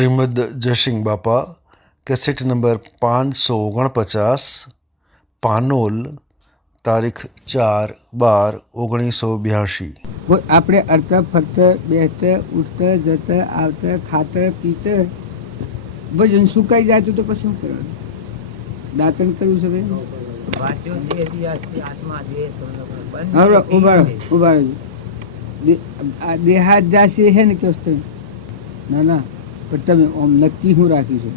શ્રીમદ જયસિંહ બાપા cassette number 549 પાનોલ તારીખ 4/12/1982। આપણે અડતા ફરતા બેસતા ઉઠતા જતા આવતા ખાતા પીતા વજન સુકાઈ જાય તો પછી શું કરવાનું? દાંતણ કરવું છે ઉભા દેહાત જાશે હે ને કે ના ના પણ તમે આમ નક્કી હું રાખીશું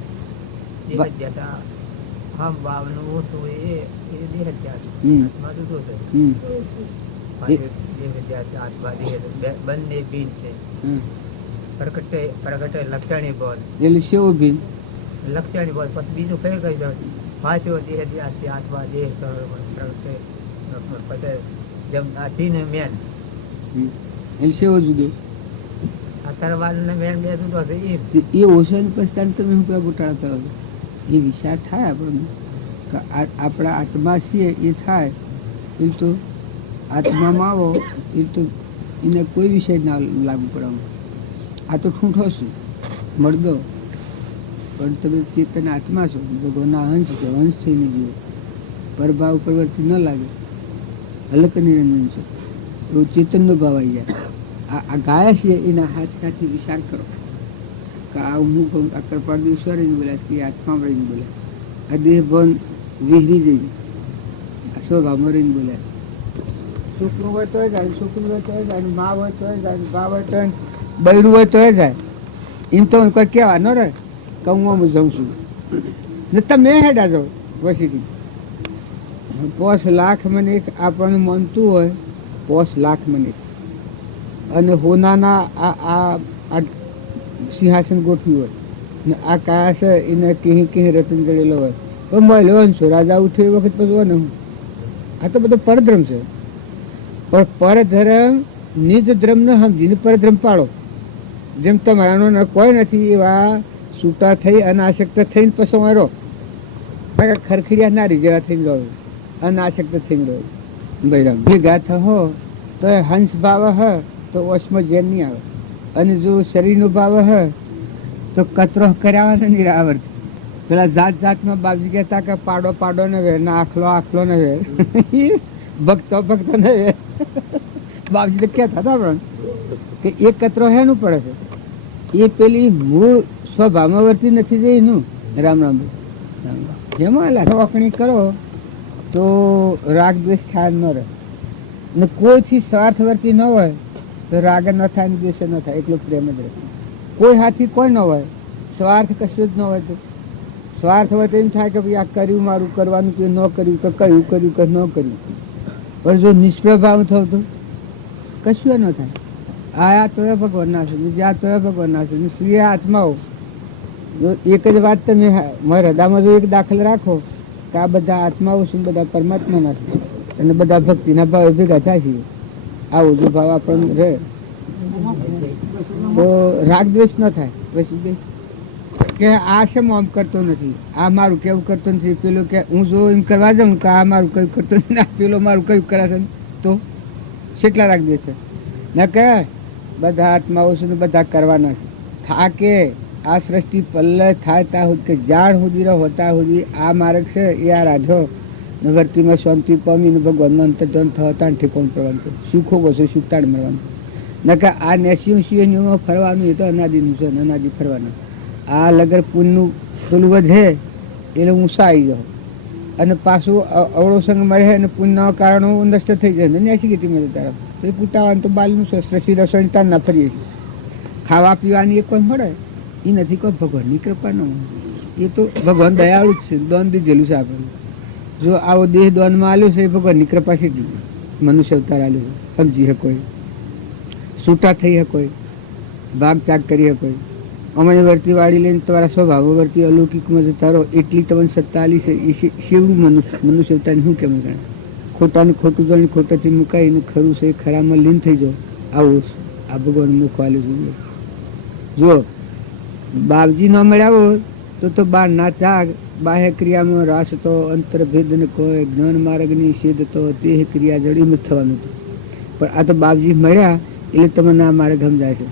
લક્ષણી બોલ એટલે શેવું ભીન લક્ષણી બોલ પછી બીજું કઈ કઈ દઉં પાછો દેહ ધ્યાસથી આત્મા દેહ પ્રગટે પછી જેમ આ સિંહ મેન એટલે શેવો જુદો તરવાર ને મેન બે જુદો છે એ ઓછો ને પછી તમે શું કયા ગોટાળા કરો એ વિચાર થાય આપણને આપણા આત્મા છીએ એ થાય એ તો આત્મામાં આવો એ તો એને કોઈ વિષય ના લાગુ પડવાનું. આ તો ઠૂંઠો છું મળદો પણ તમે ચેતન આત્મા છો, ભગવાનના અંશ છો, અંશ થઈને જીવો, પરભાવ પરિવર્તન ન લાગે, હલક નિરંજન છો એવો ચેતનનો ભાવ આવી જાય. આ ગાયા છીએ એના હાથ કાથી વિચાર કરો કે આ હું કહું આ કૃપાળેશ્વર એને બોલ્યા કે આત્મા રહીને બોલ્યા, આ દેહ ભવન વિહરી જઈને આ સ્વભાવમાં રહીને બોલ્યા. છોકરું હોય તો જાય, છોકરું હોય તો જાય, મા હોય તો જાય, બા હોય તો બૈરું હોય તો જાય. એમ તો કોઈ કહેવા ન રહે કે હું આમ જાઉં છું ને તમે હેડા જાઓ વસીથી. 5 લાખ મને એક આપણને માનતું હોય 5 લાખ મને અને હોનાના આ સિંહાસન ગોઠવ્યું હોય ને આ કયા છે એને કહી રતન જડેલો હોય તો મળ્યો છો રાજા ઉઠ્યો એ વખત પછી ને હું આ તો બધો પરધર્મ છે. પણ પરધર્મ નિજ ધર્મ ન સમજીને પરધર્મ પાડો. જેમ તમારાનો કોઈ નથી એવા છૂટા થઈ અનાસક્ત થઈને પછી મારો ખરખીરિયા નારી જેવા થઈને રહો, અનાસક્ત થઈને રહો. બૈરામ ભેગા થહો તો હંસ ભાવ હ તો ઓશમાં જેન નહીં આવે, અને જો શરીરનો ભાવ હ તો કતરો કર્યા ને નિરાવર્ત. પેલા જાત જાતમાં બાપજી કહેતા કે પાડો પાડો ને વે ના આખલો ને વે ભક્તો ને વે. બાપજી તો કહેતા હતા પણ કે એક કતરો હેનું પડે છે એ પેલી મૂળ સ્વભાવમાં વર્તી નથી જઈ એનું. રામ રામ જેમાં લાખણી કરો તો રાગ દ્વેષ થાય ન રહે ને કોઈથી સ્વાર્થ વર્તી ન હોય તો રાગ ન થાય ને દ્વેષ ન થાય, એટલો પ્રેમ જ રહે. કોઈ હાથી કોઈ ન હોય, સ્વાર્થ કશું જ ન હોય. તો સ્વાર્થ હોય તો એમ થાય કે ભાઈ આ કર્યું મારું કરવાનું કે ન કર્યું કે કયું કર્યું કે ન કર્યું. પણ જો નિષ્પ્રભાવ થવું તો કશું ન થાય. આયા તો એ ભગવાનના છે, જ્યાં તો એ ભગવાનના છે. શ્રી આત્માઓ એક જ વાત તમે મારા હૃદયમાં જો એક દાખલ રાખો કે આ બધા આત્માઓ શું બધા પરમાત્માના છે અને બધા ભક્તિના ભાવે ભેગા થાય છે. આવો જો ભાવ આપણને રહે તો રાગ દ્વેષ ન થાય. પછી કે આ શેમ આમ કરતો નથી, આ મારું કેવું કરતો નથી, પેલો કે હું જો એમ કરવા જાઉં કે આ મારું કયું કરતો નથી, પેલો મારું કયું કરાશે તો કેટલા રાગ દ્વેષ છે ના કે બધા આત્માઓ છે ને બધા કરવાના છે. થાકે આ સૃષ્ટિ પલ્લે થાય ત્યાં સુધી કે જાણ સુધી રહો ત્યાં સુધી આ માર્ગ છે એ આ રાધો ને વર્તીમાં શાંતિ પામીને ભગવાનનો અંતર્ધન થતાં ઠેકોણ પડવાનું છે. સુખો બસો સુખતાડ મળવાનું ન કે આ નેસીઓમાં ફરવાનું એ તો અનાદિનું છે, અનાદિ ફરવાનું. આ લગર પુનનું પેલું વધે એટલે ઊંસા આવી જાઓ અને પાછું અવળો સંગ મળે અને પુનના કારણો નષ્ટ થઈ જાય ને નેસી ગતિમાં જતા રહો. એ કુટાવાનું તો બાલનું છે, રસી રસોઈ તાર ના ફરીએ છીએ. ખાવા પીવાની એ કોઈ મળે એ નથી કોઈ ભગવાનની કૃપા ન હોય. એ તો ભગવાન દયાળુ જ છે, દોન દીધેલું છે આપણને. જો આવો દેહ દોનમાં આવ્યો છે એ ભગવાનની કૃપા છે. મનુષ્ય અવતાર આવ્યો છે, સમજી શકો, છૂટા થઈ શકો, ભાગ ત્યાગ કરી શકો. અમે વર્તી વાળી લઈને તમારા સ્વભાવ વર્તી અલૌકિકમાં જતા રહો એટલી તમને સત્તા આલી છે. એ શેવું મનુષ્ય અવતારની શું કેમ ગણે? ખોટાનું ખોટું જાણી ખોટાથી મુકાઈને ખરું છે એ ખરામાં લીન થઈ જાઓ. આવું આ ભગવાન મૂકવાલું જોઈએ. જો બાપજી ન મળ્યા તો બાર ના ત્યાગ, બાહ્ય ક્રિયામાં રાસ તો અંતરભેદ ને કોઈ જ્ઞાન માર્ગની સિદ્ધ તો તે ક્રિયા જડીમાં થવાનું હતું. પણ આ તો બાપજી મળ્યા એટલે તમને આ માર્ગ સમજાય છે.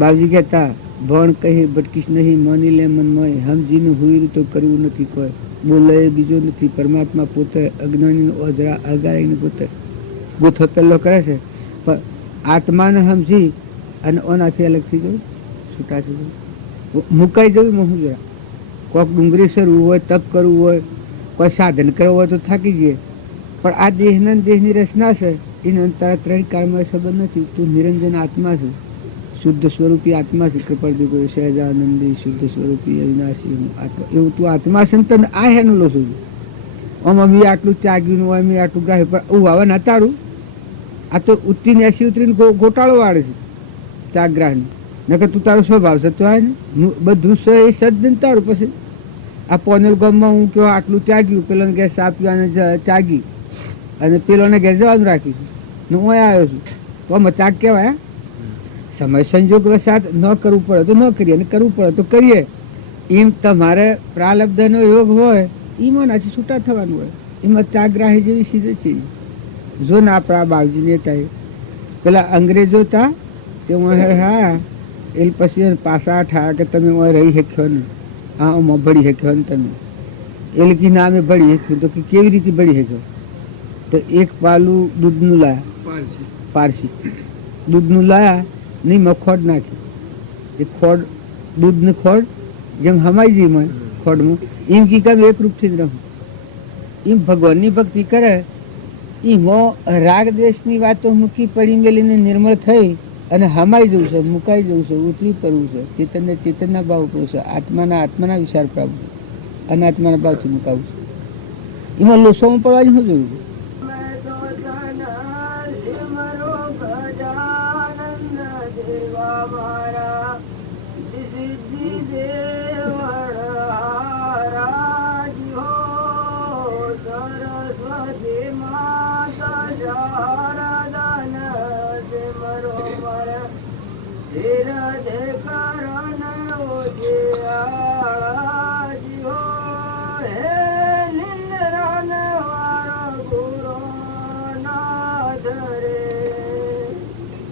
બાપજી કહેતા ભણ કહે ભટકીશ નહીં, માની લે મનમય, સમજીને હુઈ તો કરવું નથી કોઈ, બોલે બીજો નથી, પરમાત્મા પોતે, અજ્ઞાની અગાડીને પોતે ગોથો પહેલો કરે છે, પણ આત્માને સમજી અને ઓનાથી અલગ થઈ જવું, છૂટા થઈ જવું, મુકાઈ જવું. હું જરા કોઈક ડુંગળી સરવું હોય, તપ કરવું હોય, કોઈ સાધન કરવું હોય તો થાકી જઈએ, પણ આ દેહના દેહની રચના છે એને તારા ત્રણ કાળમાં સંબંધ નથી. તું નિરંજન આત્મા છે, શુદ્ધ સ્વરૂપી આત્મા છે. કૃપાળજી કોઈ સહેજાનંદી શુદ્ધ સ્વરૂપી અવિનાશી આત્મા, એવું તું આત્મા છે ને તને આ હેનું લો છું. આમ અમે આટલું ત્યાગ્યું હોય, અમે આટલું ગ્રાહ્ય, પણ એવું આવે ના તારું. આ તો ઉતરીને એસી ઉતરીને ગોટાળો વાળે છે ત્યાગગ્રાહને. નકર તું તારો સ્વભાવ છે તો આ ને બધું એ સજ્જન તારું. પછી આ પોનેલ ગામમાં હું કહો આટલું ત્યાગ્યું, પેલોને ગેસ આપ્યું અને ત્યાગી, અને પેલોને ઘેર જવાનું રાખ્યું ને હું આવ્યો છું, તો આમાં ત્યાગ કહેવાય? સમય સંજોગ વસાત ન કરવું પડે તો ન કરીએ, અને કરવું પડે તો કરીએ. એમ તમારે પ્રાલબ્ધનો યોગ હોય એમાં નાથી છૂટા થવાનું હોય. એમાં ત્યાગગ્રાહી જેવી સીધે છે. જો ને આપણા બાવજીને થાય પેલા અંગ્રેજો હતા તે હા એ પછી પાછા ઠા કે તમે રહી શક્યો ને, આમાં ભળી શક્યો ને તમે. એ લખી ના અમે ભળી શક્યું. તો કે કેવી રીતે ભળી શક્યો? તો એક પાલું દૂધનું લાયા, પારસી દૂધનું લાયા નહીં, મખોડ નાખી. એ ખોડ દૂધની ખોડ જેમ હમાઈ જઈ મેં ખોડમાં, એમ કી કેમ એક રૂપથી જ રહું. એમ ભગવાનની ભક્તિ કરે એમાં રાગ દેશની વાતો મૂકી પડી મેલીને નિર્મળ થઈ અને હમાઈ જવું છે, મુકાઈ જવું છે, ઉતરી પડવું છે, ચેતનને ચેતનના ભાવ પડવું છે, આત્માના વિચાર પ્રાપ્ત, અનાત્માના ભાવથી મુકાવું છે. એમાં લોસોમાં પડવા જ શું જોયું?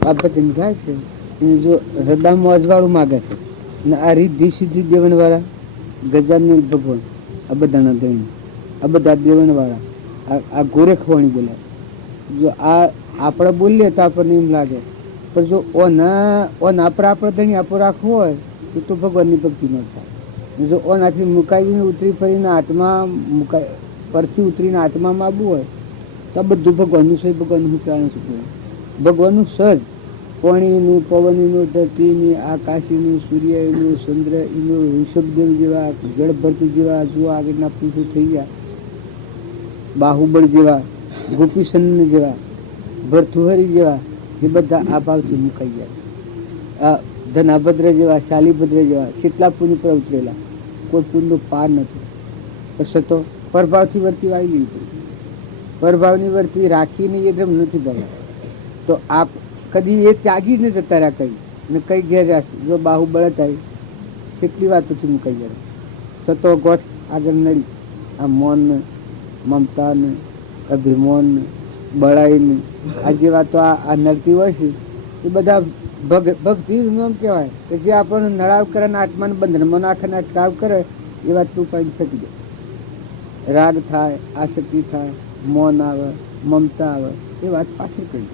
આ ભજન ગાય છે જો હૃદયમાં અજવાળું માગે છે ને આ રીધિ સિદ્ધિ દેવન વાળા ગજાનન ભગવાન આ બધાના દેવન, આ બધા દેવન વાળા આ ગોરેખવાણી બોલ્યા. જો આ આપણે બોલીએ તો આપણને એમ લાગે, પણ જો ઓન આપણે ધણી આપો રાખવો હોય તો ભગવાનની ભક્તિ ન થાય. જો ઓનાથી મુકાઈને ઉતરી ફરીને આત્મા મુકાય પરથી ઉતરીને આત્મામાં આવવું હોય તો આ બધું ભગવાનનું છે. ભગવાનનું શું કહેવાનું છે? ભગવાનનું સજ પાણીનું, પવનનું, ધરતીની, આકાશીનું, સૂર્યનું, ચંદ્ર એનું, ઋષભદેવ જેવા, જળભરતી જેવા જો આગળના પુરુષો થઈ ગયા, બાહુબળ જેવા, ગોપીચંદ જેવા, ભરતુહરી જેવા, એ બધા આ ભાવથી મુકાઈ ગયા. આ ધનાભદ્ર જેવા, શાલીભદ્ર જેવા કેટલા પુણ્ય પર ઉતરેલા, કોઈ પુણ્યનો પાર નથી. પછી તો પરભાવથી વર્તી વાળી લેવી પડી. પરભાવની વર્તી રાખીને એ ધર્મ નથી ભગવા. તો આપ કદી એ ત્યાગી ને જતા રહ્યા કઈ ને કઈ ઘેર જશે. જો બાહુબળ થાય કેટલી વાતોથી મુકાઈ જાય. સતો ગોઠ આગળ નડી આ મૌન ને, મમતા ને, અભિમાન ને, બળાઈ ને, આ જે વાતો આ નડતી હોય છે એ બધા ભક્તિનું નામ કહેવાય કે જે આપણને નડાવ કરે ને આત્માને બંધનમાં નાખે ને અટકાવ કરે એ વાત તું પાડી થતી જાય. રાગ થાય, આસક્તિ થાય, મૌન આવે, મમતા આવે, એ વાત પાછી કરી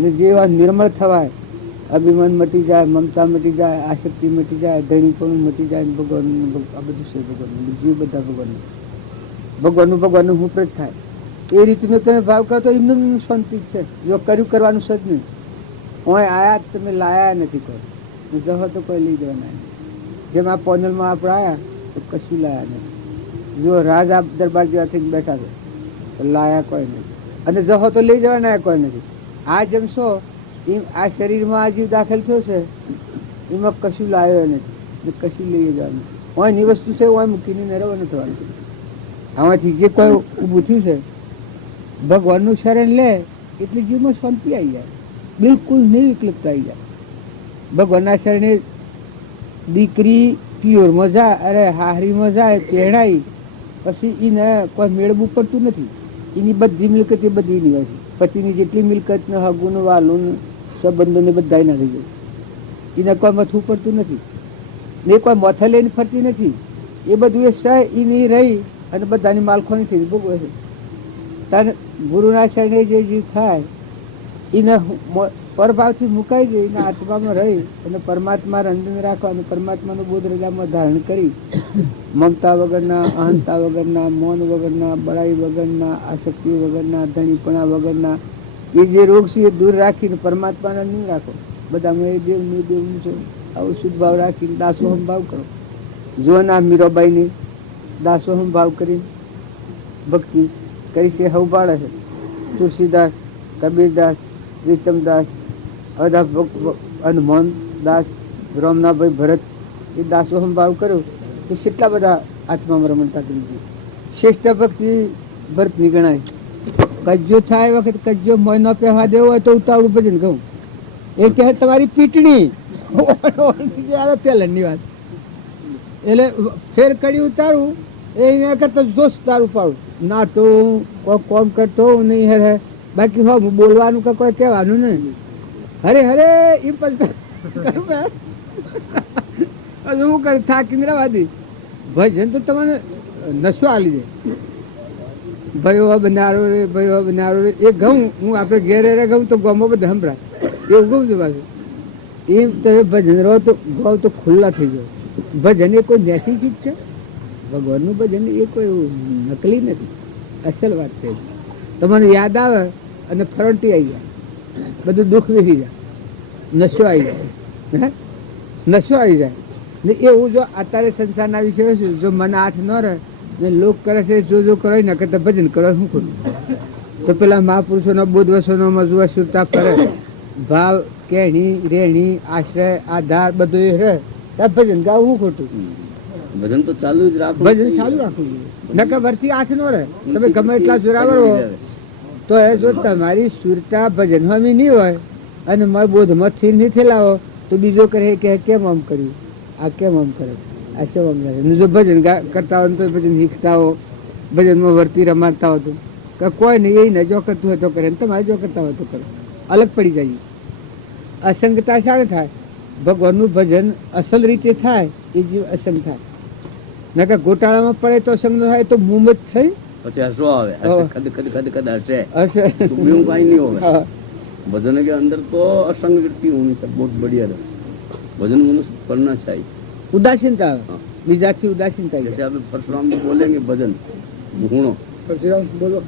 ને જે વાત નિર્મળ થવાય, અભિમાન મટી જાય, મમતા મટી જાય, આસક્તિ મટી જાય, ધણીપણું મટી જાય, ભગવાન આ બધું છે ભગવાનનું, જીવ બધા ભગવાનનું હું પ્રત થાય. એ રીતનો તમે ભાવ કરો તો એમનું શાંતિ જ છે. જો કર્યું કરવાનું છે જ નહીં. ઓય આયા તમે લાયા નથી કોઈ, જહો તો કોઈ લઈ જવાના નહીં. જેમ આ પોનલમાં આપણે આવ્યા તો કશું લાયા નહીં. જો રાજ આપ દરબાર જેવા થઈને બેઠા છે તો લાયા કોઈ નથી, અને જહો તો લઈ જવાના કોઈ નથી. આ જેમ છો એમ આ શરીરમાં આ જીવ દાખલ થયો છે એમાં કશું લાવ્યો નથી ને કશું લઈ જવાનું. ઓયની વસ્તુ છે ઓય મૂકીને નરવા નથી થવાનું. આમાંથી જે કોઈ ઊભું થયું છે ભગવાનનું શરણ લે એટલે જીવમાં શાંતિ આવી જાય, બિલકુલ નિર્વિકલ્પતા આવી જાય. ભગવાનના શરણે દીકરી પિયોરમાં જાય, અરે હાહરીમાં જાય પહેણાઈ પછી એને કોઈ મેળવું પડતું નથી. એની બધી મિલકત એ બધી એની હોય છે. પતિની જેટલી મિલકત ને હગું ને વાલું ને સંબંધો ને બધા ના થઈ જાય. એને કોઈ મથવું પડતું નથી ને કોઈ મોથે લઈને ફરતી નથી. એ બધું એ સહ એની રહી અને બધાની માલખોની થઈ ભોગવે છે. તારે ગુરુના શરણે જે જીવ થાય એને પરભાવથી મુકાઈ જાય, એના આત્મામાં રહી અને પરમાત્મા રંજન રાખવા અને પરમાત્માનું બોધ હૃદયમાં ધારણ કરી મમતા વગરના, અહંતા વગરના, મૌન વગરના, બળાઈ વગરના, આસક્તિ વગરના, ધણીપણા વગરના એ જે રોગ છે એ દૂર રાખીને પરમાત્માને નહીં રાખો. બધામાં એ દેવનું દેવનું છે આવો શુદ્ધ ભાવ રાખીને દાસોહમ ભાવ કરો. જો ના મીરાબાઈને દાસોહમ ભાવ કરીને ભક્તિ કરી છે હવ બાળે છે. તુલસીદાસ, કબીરદાસ, પ્રીતમદાસ, હનુમાન દાસ, રામનાભાઈ ભરત એ દાસોહમ ભાવ કર્યો તો કેટલા બધા આત્મામાં રમણતા કરી દીધી. શ્રેષ્ઠ ભક્તિ ભરતની ગણાય. કજ્જો થાય વખત કજ્જો મોય ન પહેવા દેવો હોય તો ઉતાવળું ભજન કહું એ કહે તમારી પીટણી પહેલાની વાત એટલે ફેર કરી ઉતારું એને કરતા જોશ તારું પાડું ના તો કોઈ કોમ કરતો નહીં હે બાકી હો બોલવાનું કે કોઈ કહેવાનું નહીં હરે હરે એમ પછી હું કરું થાકીને રહેવા દે. ભજન તો તમને નશો આલી દે. ભયો બનારો રે ભયો બનારો રે એ ઘઉં હું આપણે ઘેરે રે ઘઉં તો ગામમાં બધા સંભળાય એવું ઘઉં છે પાછું. એમ તમે ભજન રહો તો ઘઉં તો ખુલ્લા થઈ જાય. ભજન એ કોઈ દેશી ચીજ છે. ભગવાનનું ભજન એ કોઈ નકલી નથી, અસલ વાત છે. તમને યાદ આવે અને ફરંટી આવી જાય, બધું દુઃખ વેરી જાય, નશો આવી જાય, નશો આવી જાય ને એવું જો અત્યારે સંસારના વિષય છે. જો મને હાથ ન રહે ને લોક કરે છે જો કરો ન કરતા ભજન કરો શું ખોટું? તો પેલા મહાપુરુષોનો બોધ વસોનો મજુઆ સુરતા ફરે ભાવ કેણી રેણી આશ્રય આધાર બધું એ રહે ત્યાં ભજન ગાવું શું ખોટું? ભજન તો ચાલુ જ રાખવું, ભજન ચાલુ રાખવું જોઈએ. નકર વર્તી હાથ ન રહે. તમે ગમે એટલા જોરાવર હો તો એ જો તમારી સુરતા ભજન હમી નહીં હોય અને મારા બોધમાં સ્થિર નહીં થયેલા તો બીજો કહે કે કેમ આમ કર્યું, આ કેમ આમ કરે, આ શું આમ કરે. જો ભજન કરતા હોય તો ભજન શીખતા હો, ભજનમાં વર્તી રમાડતા હો તો કોઈ નહીં એ ન જો કરતું હોય તો કરે, તમારે જો કરતા હોય તો કરે. અલગ પડી જાય. અસંગતા શાણે થાય? ભગવાનનું ભજન અસલ રીતે થાય એ જીવ અસંગ થાય. નકર ગોટાળામાં પડે તો અસંગ ન થાય તો મુમત થઈ પછી હસો આવે, કદ કદ કદ કદ હસે, હશે. બીજું કઈ નહીં होगा. भजन के अंदर तो असंग वृत्ति होनी चाहिए, बहुत बढ़िया है. भजन मनुष्य करना चाहिए. ઉદાસીનતા આવે, બીજાથી ઉદાસીનતા આવી जैसे आप परशुराम जी बोलेंगे भजन गुणों પરશુરામ બોલો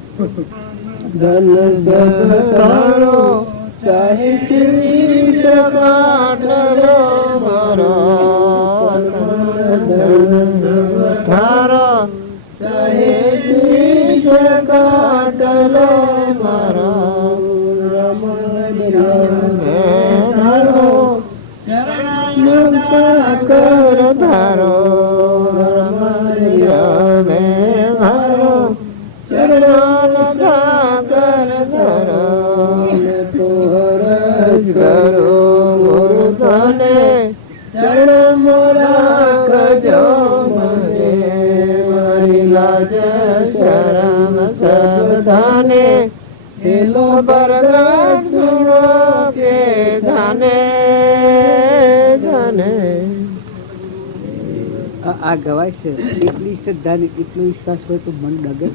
આ ગવાય છે. એટલી શ્રદ્ધા ને એટલો વિશ્વાસ હોય તો મન ડગે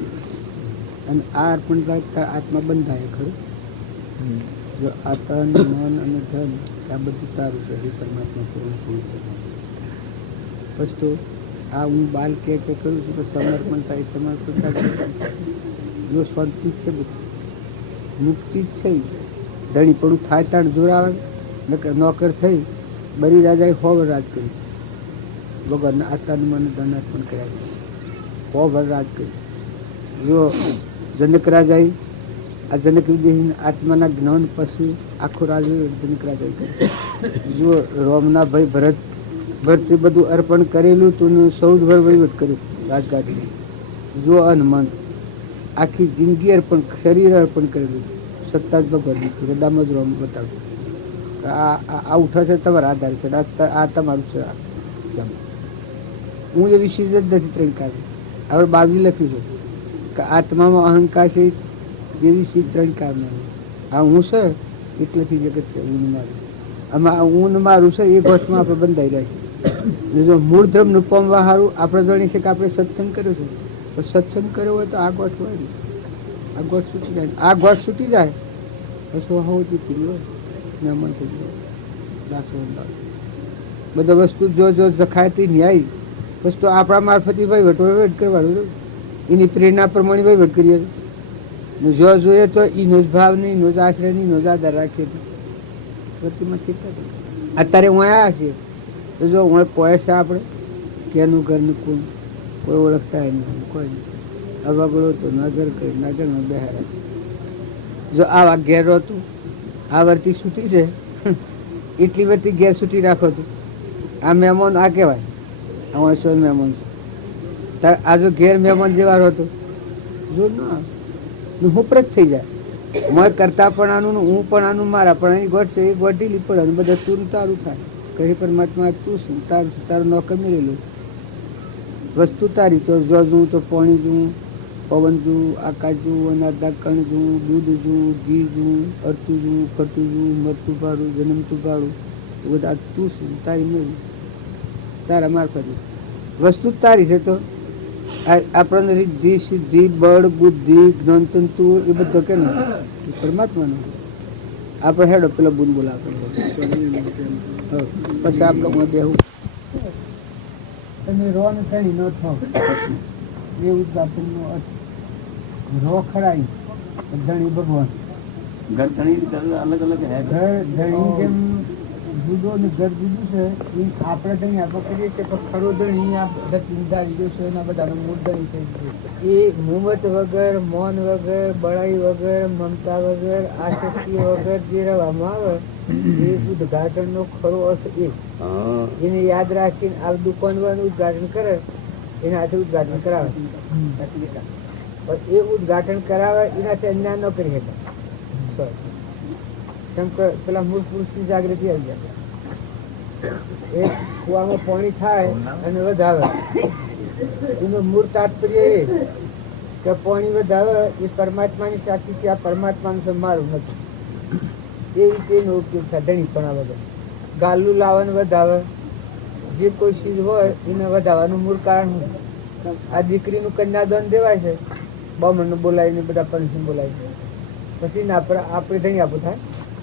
અને આ અર્પણ આત્મા બંધાય ખરું. જો આ તન મન અને ધન આ બધું તારું છે એ પરમાત્મા પૂરું પૂરું કરવાનું. પછી તો આ હું બાલ કે કરું છું તો સમર્પણ થાય, સમર્પણ થાય. જો શાંતિ જ છે, બધું મુક્તિ જ છે. ધણી પડું થાય તાણ જોર આવે. નોકર થઈ બરી રાજાએ હોવર રાજ કર્યું. ભગવાનના આત્માનું મન ધન અર્પણ કર્યા છે. હોવર રાજ કર્યું. જો જનક રાજાએ આ જનક વિદેશી આત્માના જ્ઞાન પછી આખો રાજ જનક રાજાએ કર્યું. જો રોમના ભાઈ ભરત બધું અર્પણ કરેલું તું 14 વર્ષ વહીવટ કર્યું રાજગાદી. જો હનુમાન આખી જિંદગી અર્પણ, શરીર અર્પણ કરેલું. સત્તા જ ભગવાન હૃદયમાં જ રોમ બતાવ્યું. આ ઉઠાશે તમારા આધાર છે, આ તમારું છે. હું એ વિશેષ જ નથી ત્રણ કારણ. હવે બાજુ લખ્યું છે કે આત્મામાં અહંકાર છે જેવી સીધ ત્રણ કારણ. આ હું છે એટલેથી જગત છે, હું મારું. આમાં હું ને મારું છે એ ગોઠમાં આપણે બંધાઈ રહ્યા છીએ. જો મૂળ ધર્મનું પામવા સારું આપણે જાણીએ છીએ કે આપણે સત્સંગ કર્યો છે, તો સત્સંગ કર્યો હોય તો આ ગોઠ હોય ને, આ ગોઠ છૂટી જાય, આ ગોઠ છૂટી જાય પછી હોતી પીરી હોય મહેમાન થઈ જાય દાસો બધા વસ્તુ જો જખાયતી ન્યાય વસ્તુ આપણા મારફતી વહીવટ કરવાનું, એની પ્રેરણા પ્રમાણે વહીવટ કરીએ. જો જોઈએ તો એનો જ ભાવ નહીં, એનો જ આશ્રય નહીં, એનો જ આધાર રાખીએ તો અત્યારે હું આવ્યા છીએ તો જો હું કોઈ છે આપણે કેનું ઘરનું કોણ કોઈ ઓળખતા નહીં, કોઈ નહીં. આ વગડો તો નગર કરી નગરમાં બહાર જો આવા ઘેર હતું આ વર્તી છૂટી છે એટલી વર્તી ઘેર છૂટી રાખો તું આ મહેમાન આ કહેવાય આ સો મહેમાન છે તાર આ જો ઘેર મહેમાન જેવા હતો જો ના હું પ્રત થઈ જાય મોય કરતા પણ આનું હું પણ આનું મારા પણ એની ગોઠ છે એ ગોઠ ઢીલી પડે અને બધા તું તારું થાય કહી પરમાત્મા તું શું તારું તારું નોકર મેળેલું વસ્તુ તારી તો જો જોઉં તો પાણી જોઉં, પવન જોઉં, આકાશ જોઉં, અનાજના કણ જોઉં, દૂધ જોઉં, ઘી જોઉં, અડતું જોઉં, ફરતું જોઉં, મરતું પાડું, જન્મતું પાડું બધા તું શું તારી મેળવી તારા મારફતે વસ્તુ તારી છે. તો આપણને રિદ્ધિ સિદ્ધિ બળ બુદ્ધિ જ્ઞાનતંતુ એ બધો કે ને પરમાત્માનો આપણે હેડો પેલા બુન બોલાવે પછી આપણે હું બેહું તમે રો ને તેની ન થાવ એવું જ આપણનો અર્થ રો ખરાઈ ધણી ભગવાન घर धनी अलग अलग है. ઘર ધણી જેમ જુદો ને ઘર જુદું છે એમ આપણે ધણી આપણે કરીએ છીએ પણ ખરો ધણી આ બધા ચિંતારી જો છે એના બધાનો મૂળ ધણી છે એ મુમત વગર મૌન વગર બળાઈ વગર મમતા વગર આસક્તિ વગર જે રહેવામાં આવે એ ઉદ્ઘાટનનો ખરો અર્થ એ એને યાદ રાખીને આ દુકાનવાનું ઉદ્ઘાટન કરે એના હાથે ઉદ્ઘાટન કરાવે એ ઉદ્ઘાટન કરાવે એનાથી અન્યાય ન કરી શકે. પેલા મૂળ પુરુષની જાગૃતિ આવી જાય એ કુવામાં પાણી થાય અને વધાવે એનું મૂળ તાત્પર્ય એ કે પાણી વધાવે એ પરમાત્માની સાચી કે આ પરમાત્માનું છે મારું નથી એ રીતે એનો ઉપયોગ થાય. ધણીપણા વગર ગાલું લાવવાનું વધાવે જે કોઈ ચીજ હોય એને વધાવવાનું મૂળ કારણ શું? આ દીકરીનું કન્યાદાન દેવાય છે બામણનું બોલાવીને બધા પંચને બોલાવી પછી આપણે ધણી આપવું થાય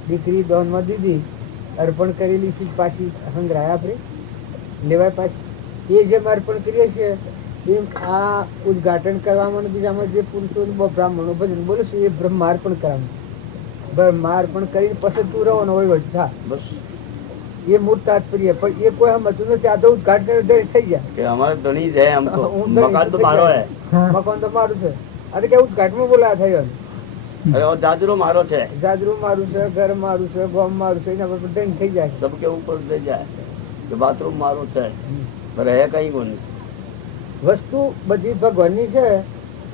દીકરી દોનમાં દીધી અર્પણ કરેલી ચીજ પાછી સંગ્રહાય આપણે લેવાય પાછી એ જેમ અર્પણ કરીએ છીએ એમ આ ઉદ્ઘાટન કરવામાં બીજામાં જે પુરુષો બ્રાહ્મણો ભજન બોલે છે એ બ્રહ્માર્પણ કરવાનું બ્રહ્માર્પણ કરીને પછી તું રહેવાનો વહીવટ થા બસ એ મૂળ તાત્પર્ય પણ એ કોઈ સમજતું નથી. આ તો ઉદ્ઘાટન થઈ ગયા કે અમારે ધણી છે આમ તો મકાન તો મારો હે મકાન તો મારું છે અરે કે ઉદ્ઘાટન બોલાયા થયો અરે જાજરો મારો છે જાજરું મારું છે ઘર મારું છે ગામ મારું છે એના પર દંડ થઈ જાય સબ કે ઉપર થઈ જાય કે બાથરૂમ મારો છે પર હે કઈ કોની વસ્તુ બધી ભગવાનની છે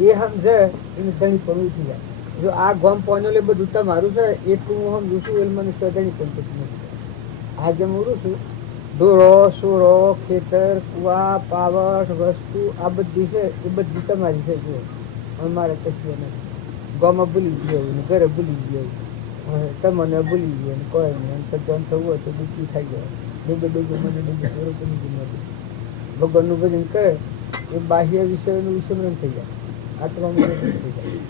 એ સમજે એને ધણી પણ ઉઠી જાય. જો આ ગામ પોનેલે બધું તમારું છે એટલું હું સમજુ છું એ મને ધણી પણ નથી. આજે હું છું ઢોરો સોરો ખેતર કુવા પાવર વસ્તુ આ બધી છે એ બધી તમારી છે. જો અમારે કશું નથી ગામમાં ભૂલી ગયો ને ઘરે ભૂલી ગયો તમને ભૂલી ગયો ને કોઈ નહીં સજ્જન થવું હોય તો દુઃખી થઈ જાય ડૂબે ડૂબે મને ડૂબે સ્વરૂપ ભગવાનનું ભજન કરે એ બાહ્ય વિષયનું વિસ્મરણ થઈ જાય આત્માનું થઈ જાય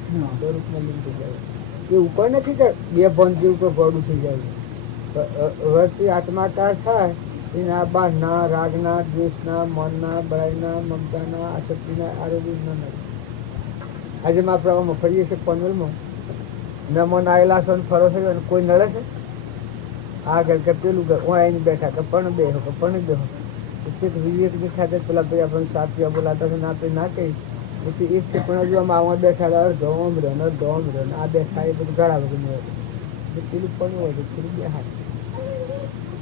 સ્વરૂપમાં લીન થઈ જાય. એવું કોઈ નથી કે બે ભણ જેવું કોઈ ઘોડું થઈ જાય. વર્તી આત્માકાર થાય એના બાહના રાગના દ્વેષના મનના બળાઈના મમતાના આસક્તિના આરોગ્યના નથી. આજે આપણે ફરીએ છીએ પનવેલમાં મહેમાન આવેલા છો ફરો છો અને કોઈ નડે છે આ ઘર કે પેલું ઘર હું આવીને બેઠા કે પણ બેહો કે પણ બેહો વિવેકની ખાતે પેલા ભાઈ આપણને સાચી બોલાતા છે ના ના કહી પછી એક છે પણ હજુ આમાં બેઠા અડધો ઓમ રહે અડધો ઓમ રહે આ બેઠા એ બધું ઘણા બધું મળે પેલું પણ હોય છે પેલું બે હાથ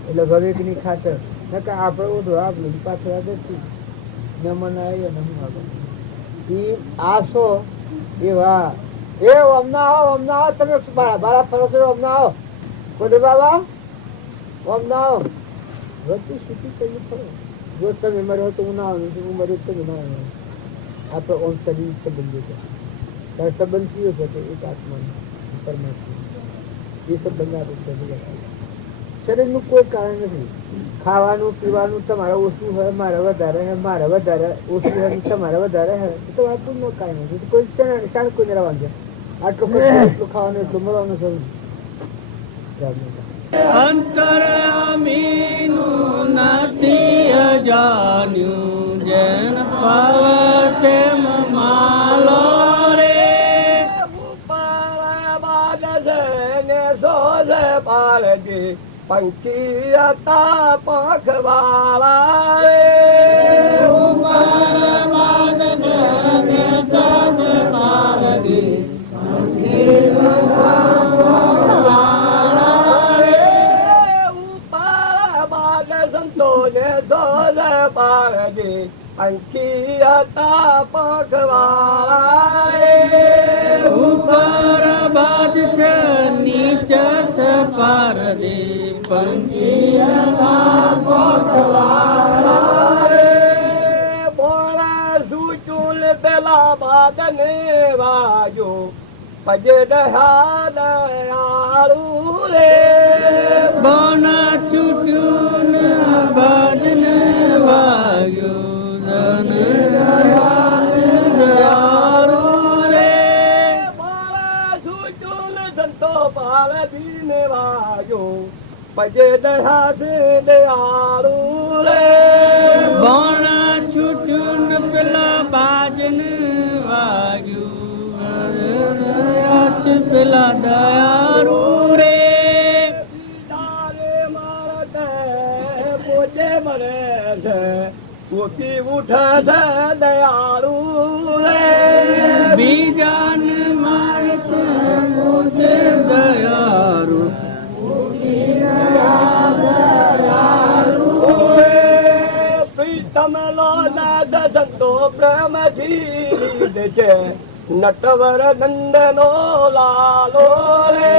એટલે વિવેકની ખાતર ના કે આપણે ઓઢો આપણું પાછળ આગળ મહેમાન આવીએ ને હું આગળ આ શો એવા એ અમના આવો તમે બારા ફરો છો અમના આવો કોડે બાબા અમના આવો વધુ સુધી કરી ફરો જો તમે મર્યો તો હું ના આવું હું મર્યો તમે ના આવું આપણે ઓમ શરીર સંબંધ છે ત્યારે સંબંધ કયો છે એક આત્માનો પરમાત્મા એ સંબંધ આપણે શરીરનું કોઈ કારણ નથી. ખાવાનું પીવાનું તમારે ઓછું હોય, મારે વધારે હોય, મારે વધારે ઓછું હોય, તમારે વધારે હોય, તો તમારે પૂરનું કાંઈ નથી. કોઈ શાણ કોઈ રહેવા ગયા આટલું ખર્ચો, એટલું ખાવાનું, એટલું મળવાનું છે. અંતરયામીનું નથી અજાણ્યું, જેન પાવતે માલો રે. બાદ છે ને સોજે પારજી પંછી હતા પખવાળા રે. બાદ ને સોજે પારજી સંતો ને સોજે પારજી પંછી હતા પખવાળા રે. ઉપર બાદ છે નીચે છે પારદી પંખીયા પખવાળા રે. બોળા સૂચુલ પેલા બાદ ને વાજો પજે દયા દયાળુ રે. બોના છૂટ્યું ને બાજને વાગ્યું ધન દયાળુ રે. બોળા સૂચુલ સંતો પારદી ને વાજો પજે દયા દે દયાળુ રે. બોના છૂટ્યું ને પેલા બાજને વાગ્યું પેલા દયાળુ રે. તારે મારે પોતે મરે છે, પોતી ઉઠે છે દયાળુ રે. બીજાને મારતે પોતે દયાળુ પ્રીતમ લો નાદ સંતો પ્રેમથી લીધ છે, નટવર નંદનો લાલો રે.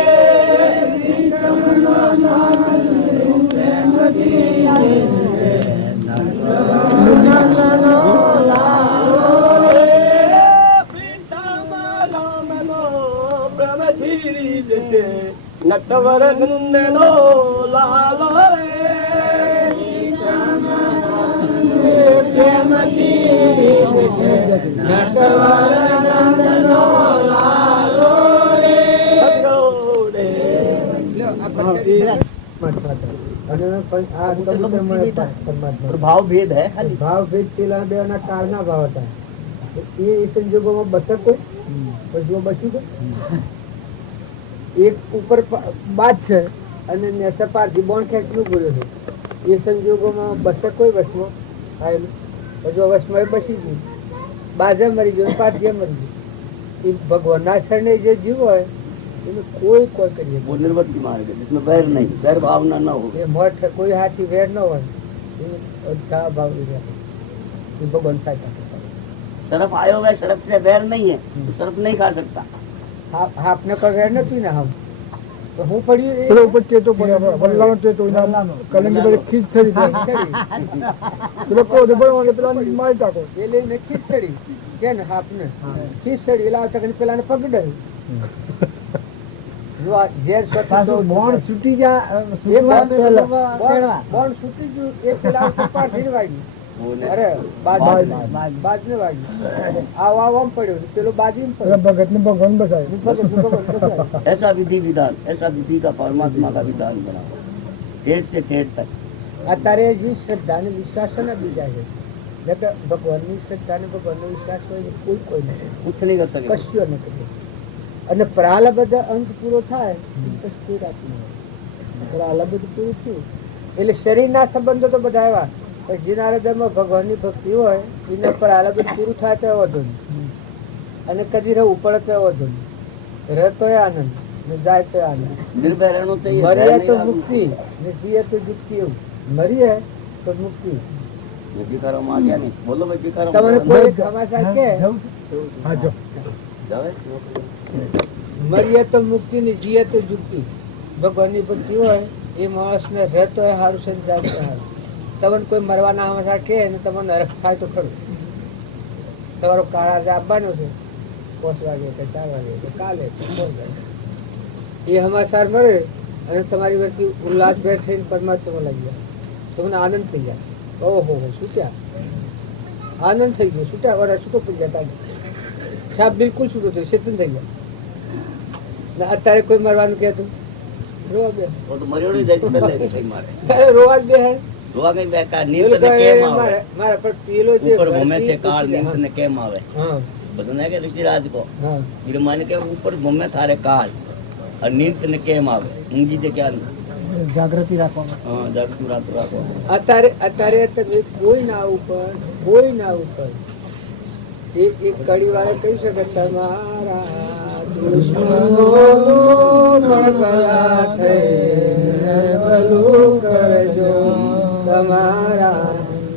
પ્રીતમ રામનો પ્રેમથી લીધ છે, નટવર નંદનો લાલો રે. ભાવ ભેદ પેલા બે ના કાળના ભાવ હતા. એ સંજોગોમાં બસર કોઈ પછી બચ્યું કે એક ઉપર બાદ છે અને નેસા પારથી બોન ખેંચવું પડ્યો છે. એ સંજોગોમાં બસર કોઈ વસમાં આવેલું, પછી વસમાં બસી ગયું, બાજા મરી ગયો, પારથી મરી ગયું. એ ભગવાનના શરણે જે જીવ હોય એને કોઈ કોઈ કરીએ वो निर्वृत्ति मार्ग है जिसमें वैर नहीं, वैर भावना न हो. એ મઠ કોઈ હાથી વેર ન હોય એ અધા ભાવ એ ભગવાન સાચા. सर्प आयो है, सर्प से वैर नहीं है तो सर्प नहीं खा सकता. આપને કોઈ વેર નથી ને હમ તો હું પડ્યું પેલો ઉપર ટેટો પડ્યો, વલ્લાનો ટેટો, કલંગી પર ખીચ ચડી પેલો કોડ પડ્યો, પેલા મારી ટાકો એ લઈને ખીચડી કે ને આપને ખીચડી એલા આવતા પેલાને પગડે જો આ ઝેર બોણ છૂટી જા બોણ છૂટી ગયું એ પેલા કપાળ ધીર વાગ્યું. અરે બાજ ને વાગ્યું આમ પડ્યો પેલો બાજી ભગત ને ભગવાન બસાય. ऐसा विधि विधान, ऐसा विधि का परमात्मा का विधान बना टेट से टेट तक. અત્યારે જે શ્રદ્ધા ને વિશ્વાસ ને બીજા છે ભગવાન ની શ્રદ્ધા ને ભગવાન નો વિશ્વાસ હોય કોઈ નથી, कुछ नहीं कर सके. કશું નથી. અને પ્રાલબ્ધ અંત પૂરો થાય પછી રાત નહીં. પ્રાલબ્ધ પૂરું થયું એટલે શરીરના સંબંધો તો બધા આવ્યા, પણ જેના હૃદયમાં ભગવાનની ભક્તિ હોય એના પર આલબ્ધ પૂરું થાય તો વધુ નહીં, અને કદી રહેવું પડે તો વધુ નહીં. રહે તો આનંદ ને જાય તો આનંદ. निर्भय रहना चाहिए. મરીએ તો મુક્તિ ને જીએ તો જુક્તિ. એવું મરીએ તો મુક્તિ. भिखारो में आ गया नहीं, बोलो भाई भिखारो તમને કોઈ સમાચાર કે હા જો जावे. મરીએ તો મુક્તિ ને જીએ તો જુક્તિ. ભગવાનની ભક્તિ હોય એ માણસ ને રહેતો હોય સારું છે, જાય તો સારું. તમને કોઈ મરવાના સમાચાર કે ને તમને નરક થાય તો ખરું. તમારો કાળા આપવાનો છે 5 વાગે કે 4 વાગે કે કાલે કે 4 વાગે. એ સમાચાર મરે અને તમારી વચ્ચે ઉલ્લાસભેર થઈને પરમાત્મામાં લાગી જાય તો મને આનંદ થઈ જાય. ઓહો છૂટ્યા, આનંદ થઈ ગયો, છૂટ્યા વરા છૂટો પડી જાય. તારે સાપ બિલકુલ છૂટો થયો, ચેતન થઈ ગયા. ને અત્યારે કોઈ મરવાનું કહેતું રોવા બે वो तो मरियो नहीं जाए तो पहले ही सही मारे રોવા જ બે હે रोआ कहीं बेकार नींद પેલો ने કહે, केम आवे મારા પર પેલો જે ऊपर मुंह से ભરતી काल પૂછી લે. नींद ने केम आवे હા बदन है के ऋषिराज को હા फिर माने के ऊपर मुंह में थारे काल और नींद ने केम आवे ऊंगी से क्या જાગૃતિ રાખવામાં हां जागतू रात राखो અત્યારે તમે કોઈ ના ઉપર એક કડી વાળા કહી શકે તમારા દુશ્મનોનું પણ ભલા થઈને ભલું કરજો, તમારા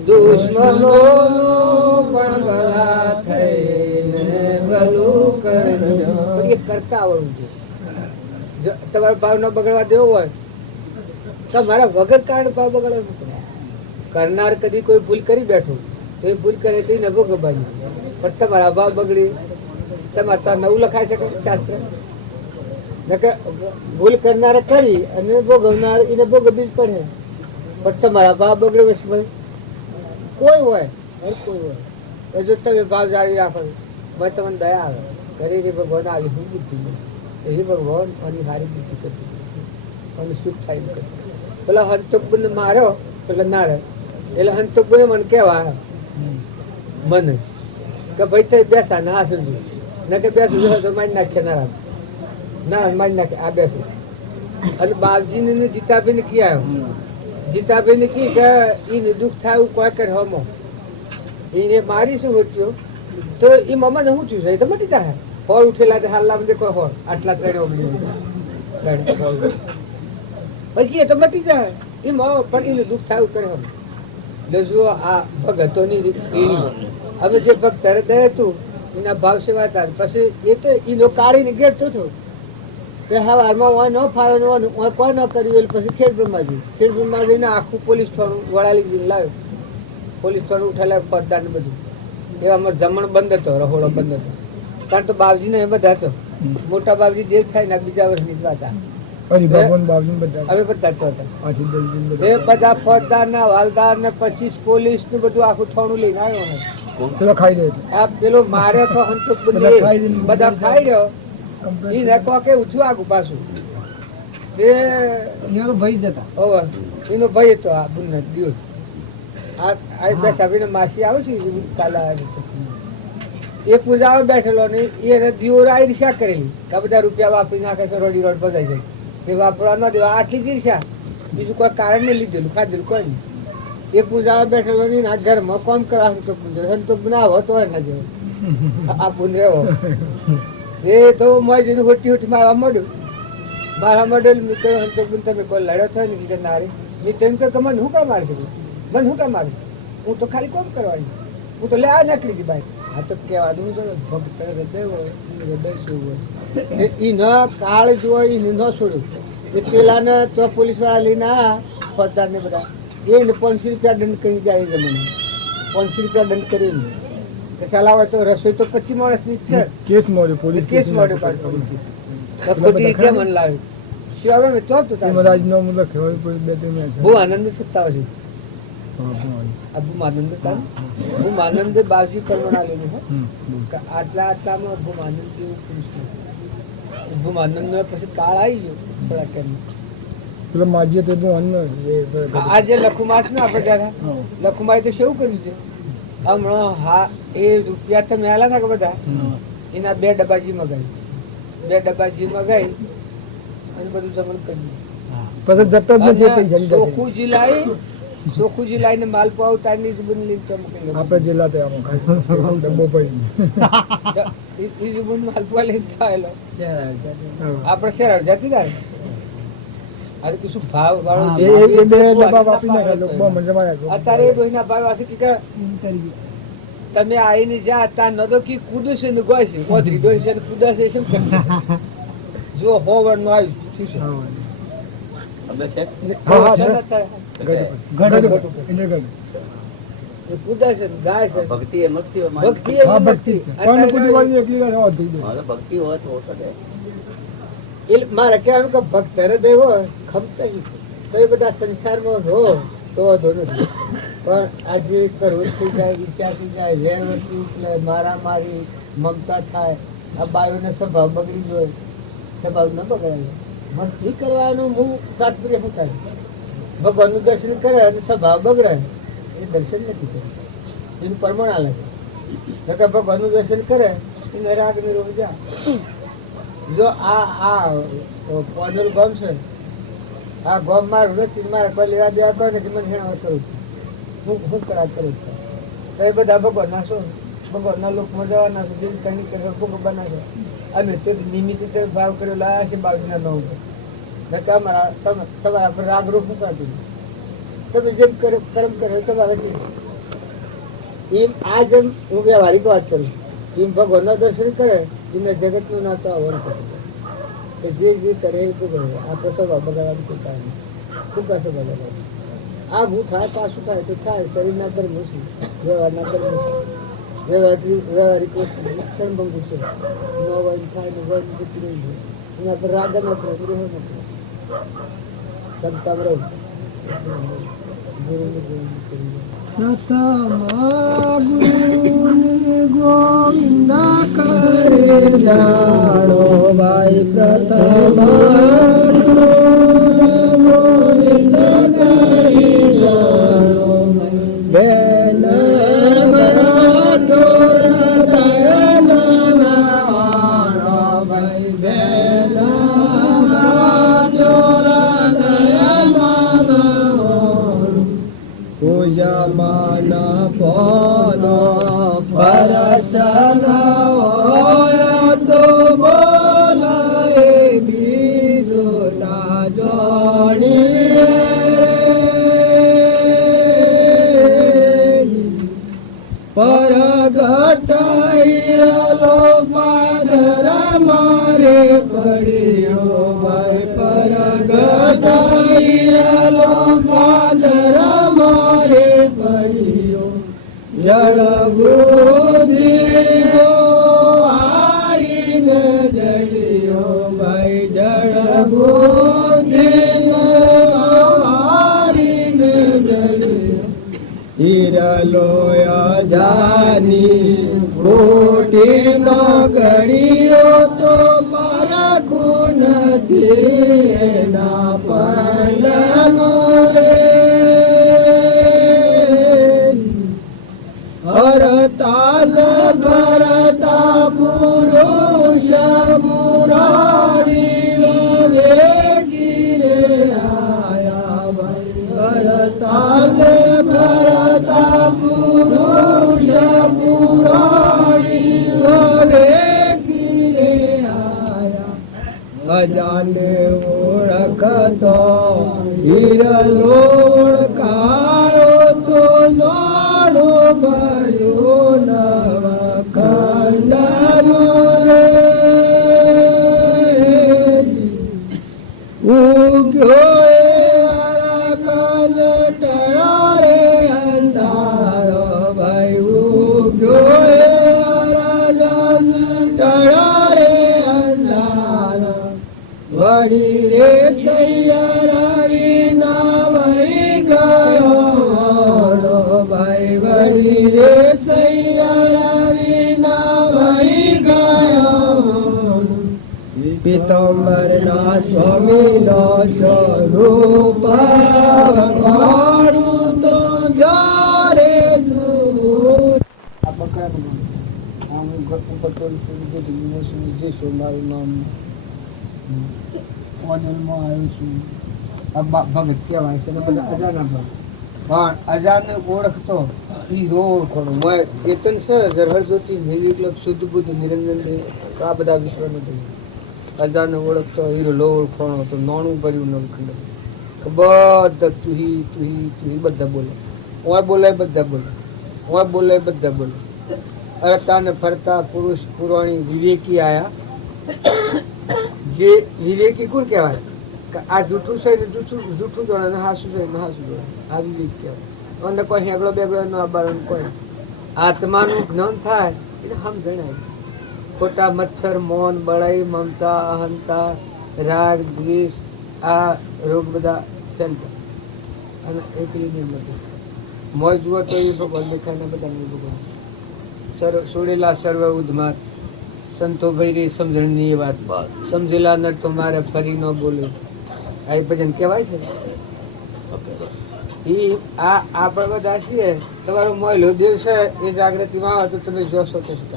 દુશ્મનોનું પણ ભલા થઈને ભલું કરજો. પણ એ કરતા આવડવું છે. જો તમારો ભાવ ન બગડવા દેવો હોય તો મારા વગર કારણ ભાવ બગડવા મૂકો. કરનાર કદી કોઈ ભૂલ કરી બેઠો તો એ ભૂલ કરે તો એને ભોગવવાની, પણ તમારા ભાવ બગડી તમારે તો નવું લખાઈ શકે શાસ્ત્ર. નકર ભૂલ કરનારે કરી અને ભોગવનાર એને ભોગવવી જ પડે. પણ તમારા ભાવ બગડે વસ્તુ કોઈ હોય એ જો તમે ભાવ જાળવી રાખો ભાઈ તમને દયા આવે કરે છે ભગવાન આવી હું બુદ્ધિ એ ભગવાન અને સારી બુદ્ધિ કરતી અને સુખ થાય એમ કરતી. પેલા હંતકબુને માર્યો પેલા નારે એટલે હંતકબુને મને કેવા મને કે ભાઈ તે બેસા ના સમજુ ને કે બેસું તો મારી નાખે નારાયણ મારી નાખે આ બેસું. અને બાપજીને ને જીતાભાઈ ને કી આવ્યો, જીતાભાઈ ને કી કે એને દુઃખ થાય એવું કોઈ કર હમો એને મારી શું હોટ્યો તો એ મમ્માને શું થયું છે તો મટી જાય હોળ ઉઠેલા તે હાલલા બધે કોઈ હોળ આટલા ત્રણ ઓગળી બાકી એ તો મટી જાય એ પણ એને દુઃખ થાય એવું કરે હમ. એટલે જુઓ આ ભગતોની શ્રેણી. હવે જે ભક્ત હૃદય હતું એના ભાવ સેવા હતા પછી એ તો એનો કાઢીને ગેરતો હતો કે હવારમાં ઓય ન ફાવ્યો ઓય કોઈ ન કર્યું એટલે પછી ખેડ બ્રહ્માજીને આખું પોલીસ થોડું વળાલી લાવ્યો. પોલીસ થોડું ઉઠેલા પદદાર ને બધું એવામાં જમણ બંધ હતો, રહોડો બંધ હતો. કારણ તો બાપજીને એ બધા હતો. મોટા બાપજી જે થાય ને બીજા વર્ષ નીકળતા હવે બધા જ હતા. એ બધા ફોજદાર ના વાલદાર ને 25 પોલીસ નું બધું આખું થોડું લઈને આવ્યો. આ પેલો મારે તો હંતક બધા ખાઈ રહ્યો એને કોકે ઊંચું આગું પાછું ભાઈ જતા એનો ભાઈ હતો આ બુન દિવસ આ બેસાવીને માસી આવે છે કાલા એ પૂજા બેઠેલો ને એ દિયોરા ઈર્ષા કરેલી કે બધા રૂપિયા વાપરી નાખે છે રોડી રોડ પર જાય છે તે વાપરવા ન દેવા આટલી જ ઈર્ષા, બીજું કોઈ કારણ નહીં લીધેલું ખાધેલું કોઈ નહીં. એ પૂજા બેઠેલો નહીં આ ઘરમાં કોમ કરવા સંતોષ બનાવો તો એના જેવો આ પુંદરેવો એ તો મોજને હોટી હોટી મારવા માંડ્યું મેં કહ્યું સંતોષ તમે કોઈ લડ્યો થયો ને કે નારી મેં તેમ કે મને શું કામ મારી દીધું મને શું કામ મારી હું તો ખાલી કોમ કરવાની હું તો લે આ નીકળી હતી ભાઈ. આ તો કહેવાનું છે ભક્ત હૃદય હોય હૃદય શું હોય એ ન કાળ જો એને ન છોડ્યું એ પેલાને તો પોલીસ વાળા લઈને આ ફોજદાર ને બધા એને 500 રૂપિયા દંડ કરી જાય જમને 500 રૂપિયા દંડ કરીને કે સાલા હોય તો રસોઈ તો 25 માણસની જ છે કેસ મળ્યો પોલીસ કેસ મળ્યો પાછો ખોટી રીતે મન લાવ્યું શું હવે મેં તો મહારાજ નો મુદ્દો કહેવાય કોઈ બે ત્રણ બહુ આનંદ સત્તા છે ભૂમાનંદ ભૂમાનંદ બાવજી પરમણ આલેલું છે આટલા આટલામાં ભૂમાનંદ જેવું પુરુષ નથી. ભૂમાનંદ નો પછી કાળ આવી ગયો થોડા ટાઈમ પેલો માજી તો આ જે લખુમાસ ને આપણે જરા લખુમાએ તો શું કર્યું છે હમણાં હા એ રૂપિયા તમે આલા હતા કે બધા એના 2 ડબ્બાજી મગાવી 2 ડબ્બાજી મગાવી અને બધું જમણ કર્યું પછી જતા જ નથી સોખુજી લાઈને માલપુઆ ઉતારની જુબન લઈને ચમકેલો આપણે જિલ્લા તે આમાં ડબ્બો પડી એ જુબન માલપુઆ લઈને ચાલ્યો આપણે શહેર જતી થાય અરે કશું ભાવ વાળો એ બે ડબ્બા વાપી નાખ્યા લોકો બહુ મજા માં અત્યારે એ ડોહીના ભાવ આથી કે તમે આવીને જા ત્યાં ન તો કી કૂદે છે ને ગોય છે કોદરી ડોહી છે ને કૂદે છે શું કરશે જો હોવર નો આવ્યું શું અબે છે છે કૂદે છે ગાય છે भक्ति है मस्ती है हमारी ભક્તિ એ ભક્તિ કોણ કુદી વાળી એકલી કા થવા થઈ हाँ तो भक्ति हो तो हो सके એ મારે કહેવાનું કે ભક્ત હૃદય હોય ખમતા તો એ બધા સંસારમાં રહો તો વાંધો નથી, પણ આજે ક્રોધ થઈ જાય, ઈર્ષ્યા થઈ જાય, વેર વર્તી ઉઠલે, મારામારી, મમતા થાય, આ બાયોનો સ્વભાવ બગડી જાય. સ્વભાવ ન બગડાય, ભક્તિ કરવાનું હું તાત્પર્ય શું થાય? ભગવાનનું દર્શન કરે અને સ્વભાવ બગડે એ દર્શન નથી કરે, એનું પ્રમાણ અલગ. ભગવાનનું દર્શન કરે એને રાગ નિરોગ જા. જો આ પોંદર ગામ છે, આ ગામ મારું નથી, મારે કોઈ લેવા દેવા કરે નથી, મને હેણા કરું છું, હું કરા કરું છું. તો એ બધા ભગવાનના શું, ભગવાનના લોકમાં જવાના છે, દિલ કણી કરે ભગવાનના છે. અમે તો નિમિત્ત ભાવ કર્યો લાયા છે બાજુના નો તમારા પર રાગ રોગ શું કરતું, તમે જેમ કર્મ કર્યો તમારે એમ. આ જેમ હું વ્યવહારિક વાત કરું, એમ ભગવાનના દર્શન કરે એમને જગતનું નાતો આવવાનું કરે કે જે કરે એ કરે. આ તો સ્વભાવ બગાડવાનું કોઈ કારણ નહીં. શું કાશો બગાડવાનું? આગું થાય પાછું થાય તો થાય. શરીરના કર્મ શું, વ્યવહારના કર્મ શું? વ્યવહારિક વસ્તુ ક્ષણભંગુ છે, ન વન થાય ને વન જતી રહી છે. એના પર રાગ નથી, ગૃહ નથી, ક્ષમતા રહું ગોવિંદ કરે જાણો ભાઈ પ્રથમ ગોવિંદ કરે જાણો બેન પૂજામાના પોનો પરસન હોય તો બોલાય બીજો ના જોડીએ. પરગટાઈલો પાદર મારે પડ્યો ભાઈ, પરગટાઈલો પાદર મારે પડ્યો. જળ બુદ્ધિનો આડીને જડિયો ભાઈ, જળ બુદ્ધિનો આડીને જડિયો. હિરલો અજાની ખોટી ન ગણ્યો તો પારખું નથી એના પંડનો રે. હરતાલ ભરતા પુરુષ પુરાણી વેગી રે આયા ભાઈ. હરતાલ ભરતા પુરુષ પુરાણી વેગી રે આયા. અજાને ઓળખતો હિરલો ઓળખાયો તો નાણો ભર્યો નવા ખંડનો રે. ઉગ્યો ટળારે અંધારો ભાઈ, ઉગ્યો ટળારે અંધારો. વળી રે સૈયા વિના વહી ગયો ભાઈ, વળી રે સૈયા વિના વહી ગયો. પિતંબર ના સ્વામી નો સ્વરૂપ ભગવાનું તો જ્યારે જોઉં. આ બકરાનું નામ ઉપર તો જે સોમવારનું નામ ઓનલમાં આવ્યું છું. આ ભગત કહેવાય છે, બધા અજાના ભગત. પણ અજાને ઓળખતો એ રો ઓળખોનો ચેતન છે, જરહર જ્યોતિ, નિર્વિકલ્પ, શુદ્ધ બુદ્ધ, નિરંજન દેવ, આ બધા વિશ્વનો દેવ. અજાને ઓળખતો હીરો લો ઓળખોનો તો નોણું ભર્યું નવખંડ. બધા તુહી તુહી તુહી બધા બોલે, ઓય બોલે બધા બોલે, ઓય બોલે બધા બોલે. અરતા ને ફરતા પુરુષ પુરાણી વિવેકી આયા. જે વિવેકી કોણ કહેવાય? આ જૂઠું છે ને જૂઠું જોડે ને હાસું છે ને હાસું જોડે, આ વિવેક કહેવાય. અને કોઈ હેગડો બેગડો ન બારણ કોઈ આત્માનું જ્ઞાન થાય એને સમજણ આવી. ખોટા મચ્છર, મૌન, બળાઈ, મમતા, અહંતા, રાગ દ્વેષ આ રોગ બધા ચાલી જાય અને એકલી નિર્મતિ મોજ જુઓ તો એ ભગવાન દેખાય ને બધા નહીં ભગવાન છોડેલા સર્વ ઉદ્માત સંતો ભૈરી સમજણની એ વાત સમજેલા નર તો મારે ફરી ન બોલે આ ભજન કહેવાય છે. એ આ આપણે બધા છીએ તમારો મોયલો દેવ છે એ જાગૃતિમાં આવે તો તમે જોશો તો શું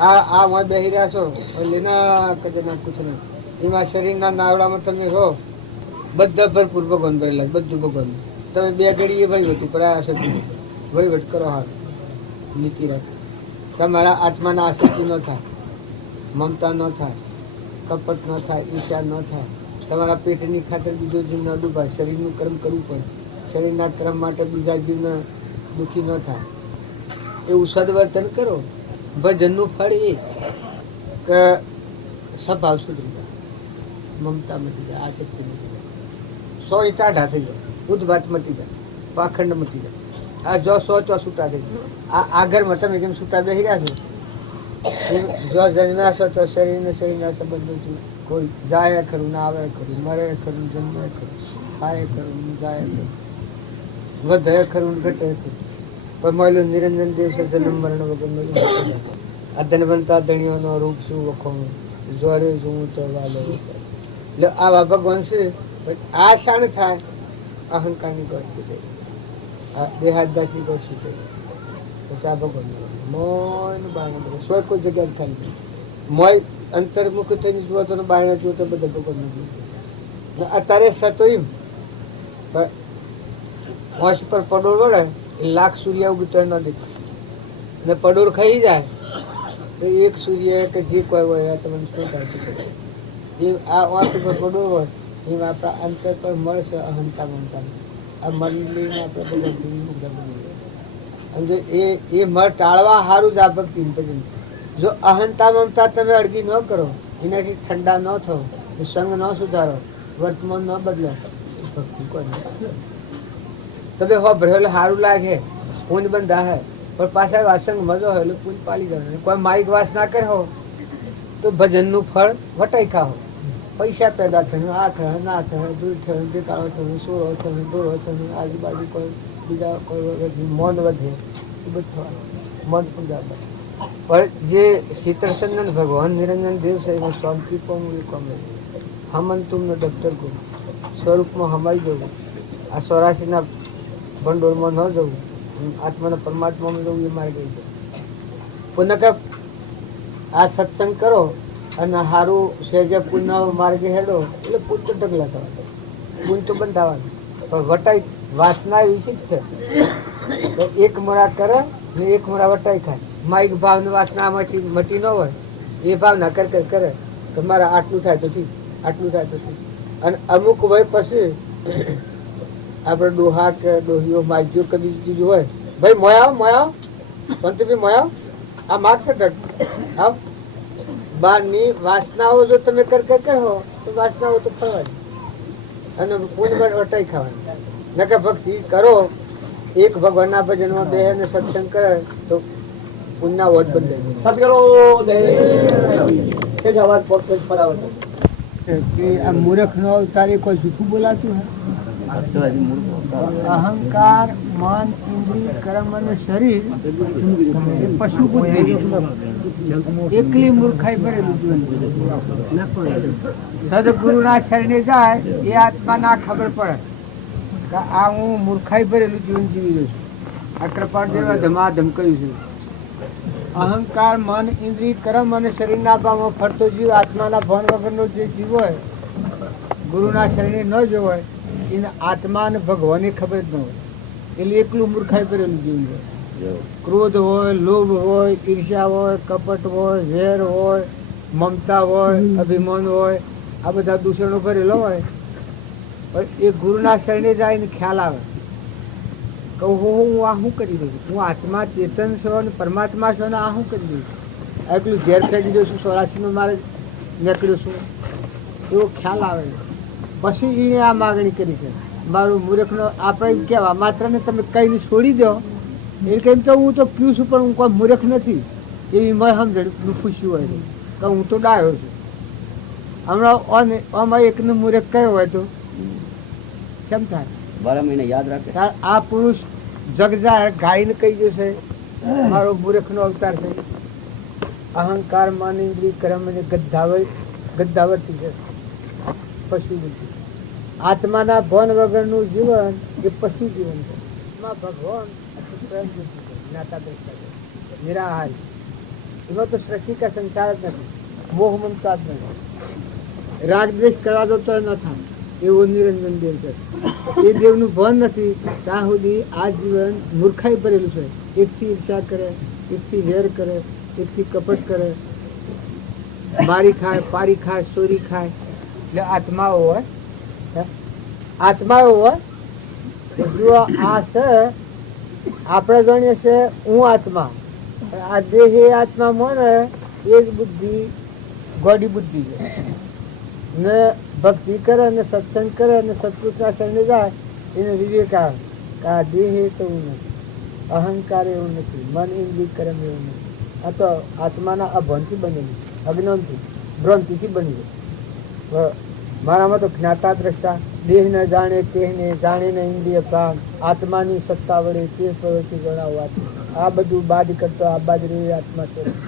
આ મોય બેસી રહ્યા છો લેના કજના કુછ નહીં એમાં શરીરના નાવડામાં તમે રહો બધા ભરપૂર ભગવાન ભરેલા બધું ભગવાન તમે બે ઘડી એ વહીવટ ઉપર આ શક્તિ વહીવટ કરો હાલ નીતિ રાખો તમારા આત્માના આસક્તિ ન થાય મમતા ન થાય કપટ ન થાય ઈર્ષા ન થાય તમારા પેટની ખાતર બીજો જીવ ન ડૂબાય શરીરનું કર્મ કરવું પડે શરીરના કર્મ માટે બીજા જીવને દુઃખી ન થાય એવું સદવર્તન કરો ભજનનું ફળ એ કે સ્વભાવ સુધરી જાય મમતા મટી જાય આસક્તિ મટી જાય 100 ટાઢા થઈ જાય ઉદ્વાત મટી જાય પાખંડ મટી જાય આ જો 100 તો છૂટા થઈ જાય આ ઘરમાં તમે જેમ છૂટા બેસી રહ્યા છો એમ જો જન્મ્યા છો તો શરીરના સંબંધોથી કોઈ જાય ખરું ના આવે ખરું મરે ખરું જન્મે ખરું થાય ખરું જાય ખરું વધે ખરું ઘટે ખરું પણ મળ્યું નિરંજન દિવસે જન્મ મરણ વગરનો આ ધનવંતા ધણીઓનો રૂપ શું વખો જોરે શું તો વાલો એટલે આવા ભગવાન છે આ શાણ થાય અહંકારની ગોઠી દે આ દેહાદાસની ગોઠી દે પછી આ ભગવાન મોય બાણ બધું સોય કોઈ જગ્યાએ ખાલી મોય અંતર્મુખ થઈને જુઓ તો બાયણે જુઓ તો બધા ભગવાન અત્યારે સતો એમ પણ હોશ પર પડોળ વળે લાખ સૂર્ય ઉગતો ન દેખાય ને પડોળ ખાઈ જાય તો એક સૂર્ય કે જે કોઈ હોય તમને શું થાય એ આ વાંસ ઉપર પડોળ હોય એમ આપણા અંતર પર મળશે અહંતા મમતા આ મંડળીને આપણે બધા ધીમી મુદ્દા બની અને જો એ મળ ટાળવા સારું જ આ ભક્તિ ભજન જો અહંતા મમતા તમે અડગી ન કરો એનાથી ઠંડા ન થો સંગ ન સુધારો વર્તમાન ન બદલો ભક્તિ કોઈ તમે હો ભરેલો સારું લાગે પૂન બંધા હે પણ પાછા વાસંગ મજો હોય એટલે પૂન પાલી જવાનું કોઈ માઇક વાસ ના કરો તો ભજનનું ફળ વટાઈ ખાઓ પૈસા પેદા થયું આ થયું ના થયું દૂર થયું દેખાડો થયું સોળો થયું ડોળો થયું આજુબાજુ કોઈ બીજા કોઈ મૌન વધે એ બધું મન પૂજા પણ જે શીતળચંદન ભગવાન નિરંજન દેવ છે એમાં શાંતિ પામવું એ કામ હમન તુમને દફતર કો સ્વરૂપમાં હમાઈ જવું આ 84ના ભંડોળમાં ન જવું આત્માના પરમાત્મામાં જવું એ મારે ગઈ છે પુનઃ આ સત્સંગ કરો અને સારું સહેજ પુણ્ય માર્ગે હેડો એટલે પુણ્ય તો ઢગલા થવા પુણ્ય તો બંધાવાનું પણ વટાઈ વાસના વિશે જ છે તો એક મોડા કરે ને એક મોડા વટાઈ ખાય માઇક ભાવની વાસના આમાંથી મટી ન હોય એ ભાવના કરે કે મારા આટલું થાય તો ઠીક આટલું થાય તો ઠીક અને અમુક વય પછી આપણે ડોહા કે ડોહીઓ માગ્યો કે બીજું ચીજ હોય ભાઈ મોયાવ પંતભાઈ મોયાવ આ માગશે આવ બારની વાસનાઓ જો તમે કરો તો વાસનાઓ તો ફરવાની અને પૂનમાં વટાઈ ખાવાની નકર ભક્તિ કરો એક ભગવાનના ભજનમાં બે ને સત્સંગ કરે તો પુણ્ય વધ બદલાય કે આ મૂર્ખ નો અવતાર કોઈ જૂઠું બોલાતું હે અહંકાર મન ઇન્દ્રિય કર્મ અને શરીર એ પશુ બુદ્ધિ એકલી મૂર્ખાઈ ભરેલું જીવન સદગુરુના શરણે જાય એ આત્માના ખબર પડે કે આ હું મૂર્ખાઈ ભરેલું જીવન જીવી રહ્યો છું આ કૃપાળ જેવા ધમાધમ કર્યું છે અહંકાર મન ઇન્દ્રિય કર્મ અને શરીરના ભાવમાં ફરતો જીવ આત્માના ભાન વગરનો જે જીવ હોય ગુરુના શરણે ન જો હોય એને આત્મા અને ભગવાનની ખબર જ ન હોય એટલે એકલું મૂર્ખાઈ ભરેલું જીવન હોય ક્રોધ હોય લોભ હોય ઈર્ષ્યા હોય કપટ હોય ઝેર હોય મમતા હોય અભિમાન હોય આ બધા દૂષણો ભરેલો હોય પણ એ ગુરુના શરણે જાય ને ખ્યાલ આવે કે હું આ શું કરી રહ્યું છું હું આત્મા ચેતન છો અને પરમાત્મા છો અને આ શું કરી રહ્યું છું એટલું ઝેર ફેંકી દઉં છું 84માં મારે નીકળ્યો છું એવો ખ્યાલ આવે પછી એને આ માગણી કરી છે મારું મૂર્ખનો આપણે કહેવા માત્ર ને તમે કઈને છોડી દો એ કેમ તો હું તો પીઉં છું પણ હું કોઈ મૂર્ખ નથી એવી મેં સમજણ ખુશી હોય કે હું તો ડાયો છું હમણાં આમાં એકનું મુહૂર્ત કયો હોય તો કેમ થાય? 12 મહિના યાદ રાખે. આ પુરુષ જગ જાય ગાયને કહી જશે મારો મૂર્ખનો અવતાર છે. અહંકાર માન ઇન્દ્રિય કર્મ અને ગદ્દાવતી છે પશુ બુદ્ધિ. આત્માના ભાન વગરનું જીવન એ પશુ જીવન છે. ભગવાન જ્ઞાતા દ્રષ્ટા છે, નિરાહાર. એમાં તો સૃષ્ટિ કા સંસાર જ નથી, મોહ મમતા જ નથી. રાગ દ્વેષ કરવા દો તો ન થાય એવો નિરંજન દેવ છે. એ દેવનું ભાન નથી ત્યાં સુધી આ જીવન મૂર્ખાઈ ભરેલું છે. એકથી ઈર્ષા કરે, એકથી વેર કરે, એકથી કપટ કરે, મારી ખાય, પારી ખાય, ચોરી ખાય. એટલે આત્માઓ હોય, આત્માઓ હોય. જો આ છે આપણે જાણીએ છે હું આત્મા, આ દેહ એ આત્મા મને એ જ બુદ્ધિ ગોડી બુદ્ધિ છે. ને ભક્તિ કરે ને સત્સંગ કરે ને સત્પુરુષના શરણે જાય એને વિવેક આવે કે આ દેહ એ તો એવું નથી, અહંકાર એવું નથી, મન ઇન્દ્રિય કર્મ એવું નથી. આ તો આત્માના અભણથી બનેલી, અજ્ઞાનથી ભ્રાંતિથી બની છે. મારામાં તો જ્ઞાતા દ્રષ્ટા દેહ ન જાણે તેને જાણે ને ઇન્દ્રિય પ્રાણ આત્માની સત્તા વડે તે પ્રવૃત્તિ ગણાવવા. આ બધું બાદ કરતો આ બાદ રે આત્મા સ્વરૂપ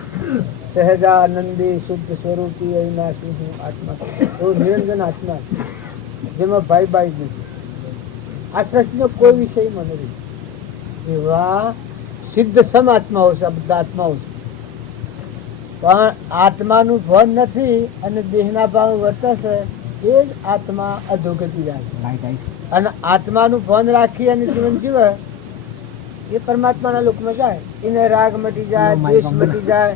સહેજાનંદે શુદ્ધ સ્વરૂપી અવિનાશી હું આત્મા. એવું નિરંજન આત્મા જેમાં ભાઈ ભાઈ નથી. આ સૃષ્ટિનો કોઈ વિષયમાં નથી. એવા સિદ્ધ સમ આત્માઓ છે આ બધા આત્માઓ છે. પણ આત્માનું ભાન નથી અને દેહના ભાવ વર્તે છે એ જ આત્મા અધોગતિ જાય. અને આત્માનું ભાન રાખી અને જીવન જીવે એ પરમાત્માના લોકમાં જાય. એને રાગ મટી જાય, દ્વેષ મટી જાય,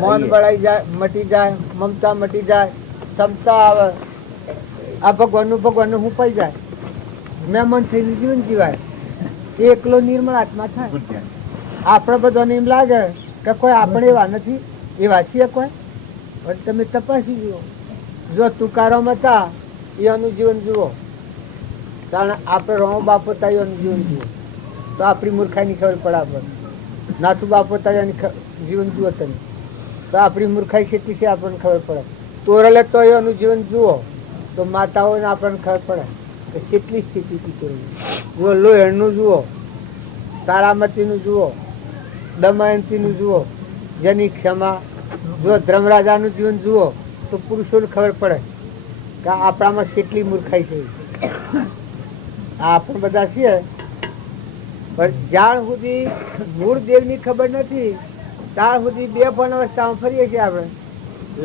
મૌન બળાઈ જાય, મટી જાય, મમતા મટી જાય, ક્ષમતા આવે. આ ભગવાનનું હું પાઈ જાય, મહેમાન થઈને જીવન જીવાય. એ એકલો નિર્મળ આત્મા થાય. આપણે બધાને એમ લાગે કે કોઈ આપણે એવા નથી, એવા છીએ કોઈ. પણ તમે તપાસી જુઓ, જો તુકારામ હતા એનું જીવન જુઓ, કારણ આપણે રોમો બાપો હતા એનું જીવન જુઓ તો આપણી મૂર્ખાઈની ખબર પડે. આપણને નાથુ બાપો હતા એની જીવન જુઓ તમે તો આપણી મૂર્ખાઈ કેટલી છે આપણને ખબર પડે. તોરલે તો એનું જીવન જુઓ તો માતાઓને આપણને ખબર પડે કે કેટલી સ્થિતિ હતી. જુઓ લોહેણનું જુઓ, તારામતીનું જુઓ, દમયંતીનું જુઓ, જેની ક્ષમા. જો ધર્મરાજાનું જીવન જુઓ તો પુરુષોને ખબર પડે કે આપણામાં કેટલી મૂર્ખાઈ છે. આપણે બધા છીએ પણ જ્યાં સુધી મૂળ દેવની ખબર નથી ત્યાં સુધી બે પણ અવસ્થામાં ફરીએ છીએ. આપણે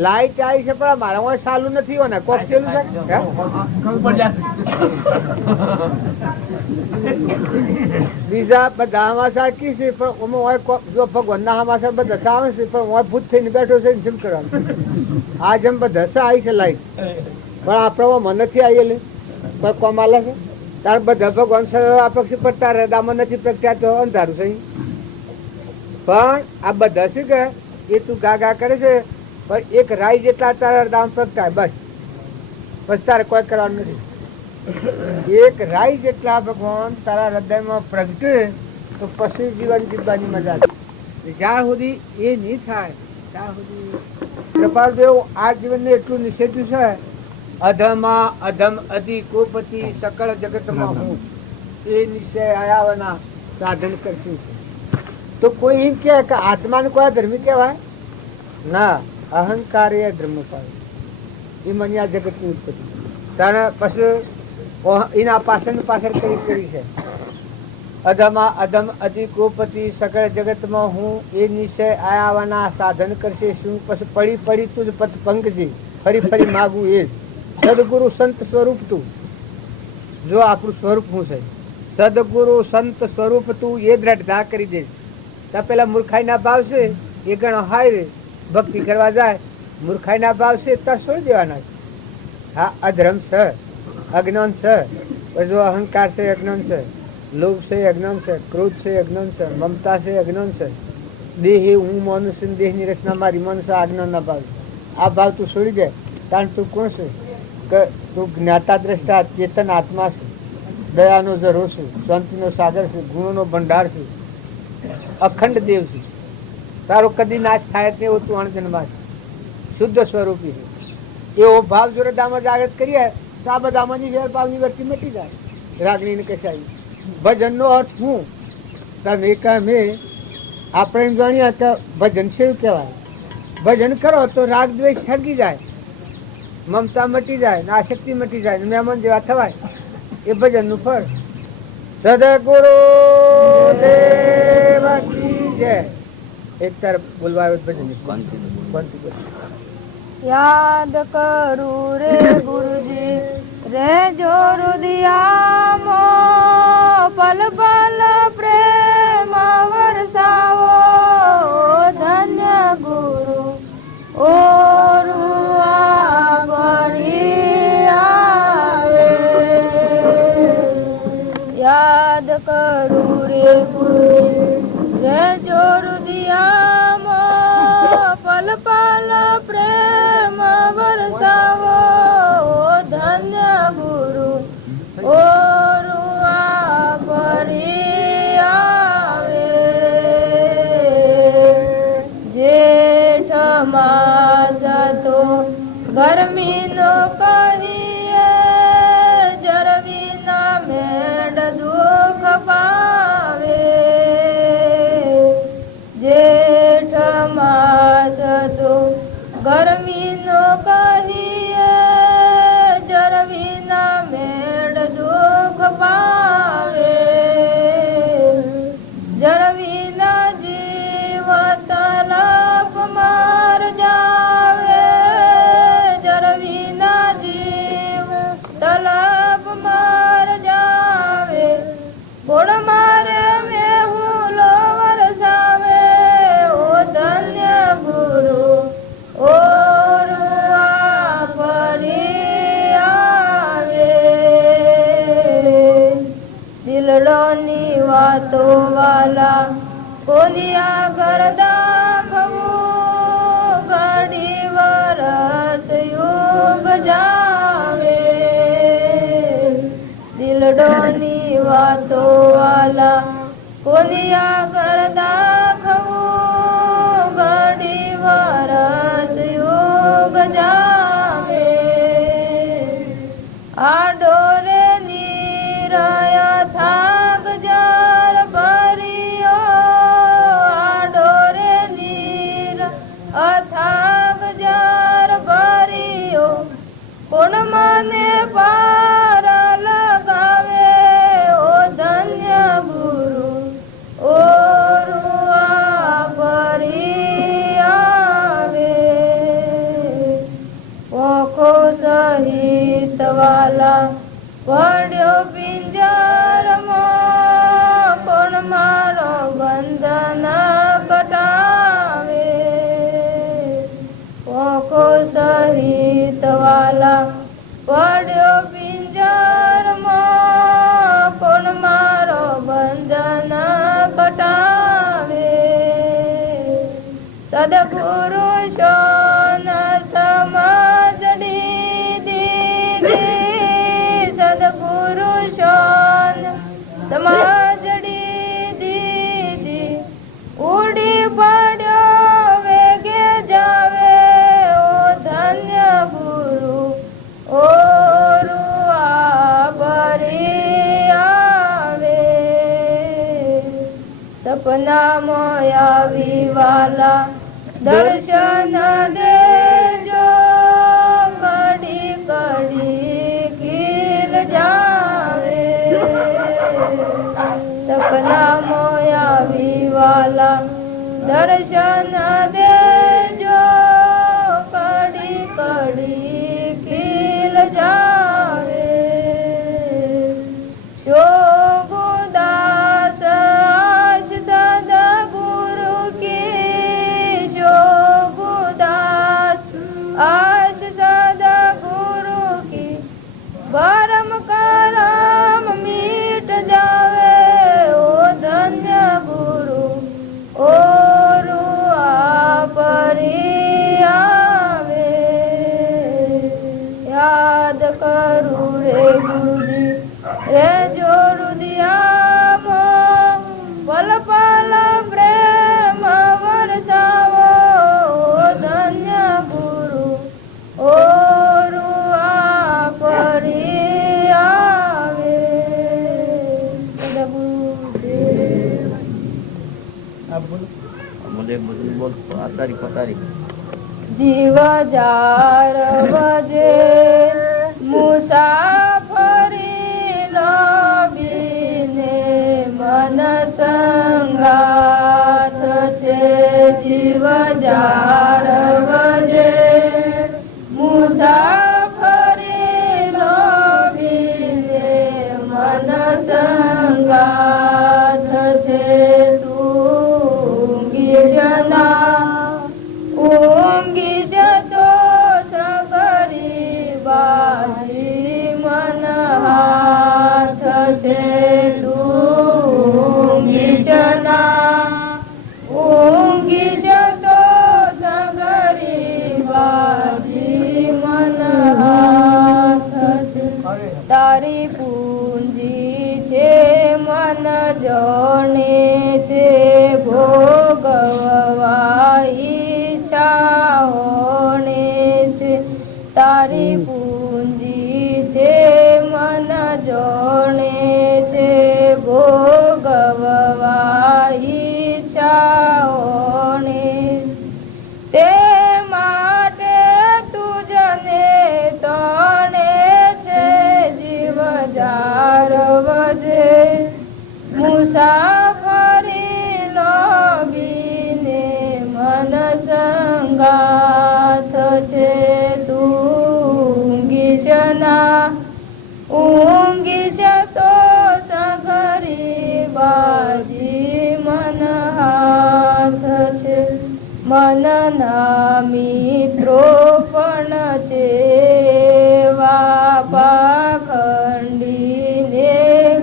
લાઈટ આવી છે પણ મારા ચાલુ નથી હોને કોક ચાલુ છે. બીજા બધા હમાસા કી છે પણ જો ભગવાનના હમાસા બધા આવે છે પણ ભૂત થઈને બેઠો છે ને શું કરવાનું. આ જેમ બધા આવી છે લાઈટ પણ આપણામાં મન નથી આવેલી પણ કોમાલે છે તાર બધા ભગવાન અપક્ષી પડતા હૃદયમાં નથી પ્રગટ્યા તો અંધારું છે. પણ આ બધા શું કે એ તું ગા કરે છે પણ એક રાય જેટલા તારા હૃદયમાં પ્રગટાય બસ, બસ તારે કોઈ કરવાનું નથી. એક રાય જેટલા ભગવાન તારા હૃદયમાં પ્રગટે તો પછી જીવન જીવવાની મજા છે. જ્યાં સુધી એ નહીં થાય ત્યાં સુધી કૃપાળદેવ આ જીવનને એટલું નિષેધ્યું છે. અધમા અધમ અધિ કોપતિ સકળ જગતમાં હું એ નિશ્ચય આયાવના સાધન કરશે. તો કોઈ એમ કે આત્માને કોઈ ધર્મી કહેવાય ના, અહંકાર એ ધર્મ પાડે એ મને આ જગતની ઉત્પત્તિ તારે પછી એના પાછળ કરી છે. અધમા અધમ અધિ કોપતિ સકળ જગતમાં હું એ નિશ્ચય આયાવાના સાધન કરશે. શું પછી પડી પડી તું જ પત પંકજી ફરી ફરી માગું એ જ સદગુરુ સંત સ્વરૂપ તું. જો આપણું સ્વરૂપ શું છે સદગુરુ સંત સ્વરૂપ તું એ દ્રઢતા કરી દે. ત્યાં પેલા મૂર્ખાઈના ભાવ છે એ ગણો હાય રે ભક્તિ કરવા જાય મૂર્ખાઈના ભાવ છે ત્યાં છોડી દેવાના. હા અધર્મ છે, અજ્ઞાન છે, જો અહંકાર છે અજ્ઞાન છે, લોભ છે અજ્ઞાન છે, ક્રોધ છે અજ્ઞાન છે, મમતા છે અજ્ઞાન છે, દેહ હું માનું છું, દેહની રચના મારી મન છે આજ્ઞાનના ભાવ. આ ભાવ તું છોડી દે કારણ તું કોણ છે કે તું જ્ઞાતા દ્રષ્ટા ચેતન આત્મા છે, દયાનો ઝરો છે, શાંતિનો સાગર છે, ગુણોનો ભંડાર છે, અખંડ દેવ છે. તારો કદી નાશ થાય જ નહીં એવો તું અણજન્મા છે, શુદ્ધ સ્વરૂપી છે. એવો ભાવ જોરદારમાં જાગૃત કરીએ તો આ બધામાંની વેરભાવની વૃત્તિ મટી જાય, રાગણીને કશાય. ભજનનો અર્થ શું? તમે કહે આપણે જાણીએ કે ભજન શું કહેવાય. ભજન કરો તો રાગ દ્વેષ સળગી જાય, મમતા મટી જાય, ને આસક્તિ મટી જાય, મહેમાન જેવા થવાય. એ ભજનનું ફળ. સદગુરુ દેવ કી જય. એક તરફ બોલવા આવ્યો ભજન. યાદ કરું રે ગુરુજી રે જો રુદિયામો, પલ પલ પ્રેમ વરસાવો, ધન્ય ગુરુ ઓરુઆ બળી આવે. યાદ કરું રે ગુરુજી રે જો રુદિયામો, પલ પલ પ્રેમ વરસાવો, ધન્ય ગુરુ ઓરુઆ ભરી આવે. જેઠ માસ તો ગરમીનો કહીએ, જરવીના મેડ દુઃખ પાવે. જેઠ માસ તો ગરમીનો કહીએ, જરવીના મેળ દુઃખ પાવે. જરવીના જીવ તલપ માર જાવે, જરવીના જીવ તલપ માર જાવે. ગુણ મારે મેહુલો વરસાવે, ઓ ધન્ય ગુરુ ઓરુઆ ફરી આવે. દિલડોની વાતો વાલા કોની આગળ દાખવું, ઘડી વરસ યુગ જાવે. દિલડોની વાતો વાલા કોની આગળ દાખવું, ઘડી વરસ યુગ જાવે. આ ડોરે નીરયા થાક જાર ભર્યો, આ ડોરે નીર અથાગ જાર ભર્યો. કોણ મને પાર લગાવે, ઓ ધન્ય ગુરુ ઓરુઆ ભરી આવે. ઓખો સહિત વાલા પડ્યો પિંજરમાં, કોણ મારો બંધન કટાવે. ઓખો સહિત વાલા પડ્યો પિંજરમાં, કોણ મારો બંધન કટાવે. સદગુરુ શોન સમજડી દીધી, સદગુરુ શોન સમજડી દીધી. ઉડી પડ્યો વેગે જાવે, ઓ ધન્ય ગુરુ ઓરુઆ ભરી આવે. સપનામાં આવી વાલા દર્શન દેજો, કડી કડી ખીલ જાવે. સપનામાં આવી વાલા દર્શન દેજો, કડી કડી ખીલ જાવે. શોગુદાસ આશ સદગુરુ કી, શોગુદાસ આશ સદગુરુ કી. ભરમ કરમ મીટ જાવે, ઓ ધન્ય ગુરુ ઓરુઆ बोले एक भजन बोल आचारी पतारी જીવ જાર વજે મુસાફરી લોભીને મન સંગાથ છે. જીવ જાર વજે મુસાફરી લોભીને મન સંગાથ છે. તું ઊંઘી જતો સગરી બાજી મન હાથ છે. ઊંઘી જતો સગરી બાજી મન હાથ છે. તારી પૂંજી છે મન જોણે છે ભોગવવાઈ ઈચ્છાઓને છે. તારી પૂંજી છે મન જોણે છે ભોગવવા ઈચ્છાઓને. તે માટે તુજને તણે છે જીવ જાળવજે મુસાફરી લોભીને મન સંગાથ છે. ઊંઘી જતો સગરી બાજી મન હાથ છે. મનના મિત્રો પણ છે વાપા ખંડીને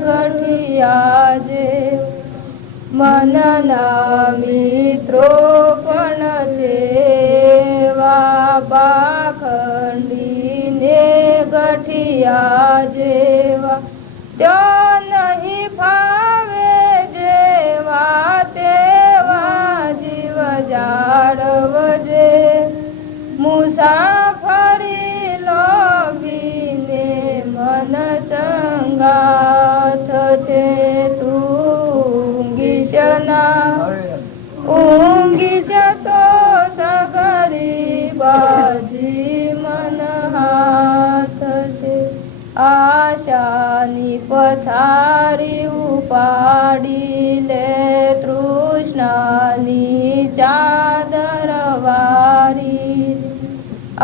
ગઠિયા જે. મનના મિત્રો પણ છે વાપા ખંડીને ગઠિયા જેવા. ત્યાં નહીં ફાવે જેવા તેવા જીવ જાળવજે મુસાફરી લોભીને મન સંગાથ છે. ઊંઘી જતો સગરી બાજી મન હાથ છે. આશાની પથારી ઉપાડી લે તૃષ્ણાની ચાદર વારી.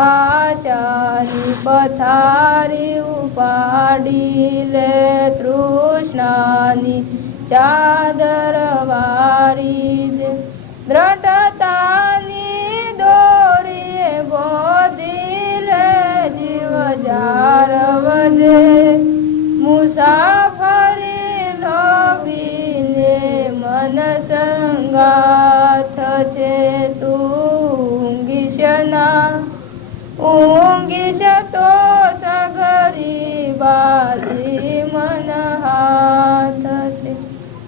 આશાની પથારી ઉપાડી લે તૃષ્ણાની ચાદર વારી દે. દ્રઢતાની દોરીએ બોધી લે જીવ જાળવજે મુસાફરી લોભીને મન સંગાથ છે. ઊંઘી જતો સગરી બાજી મન હાથ છે.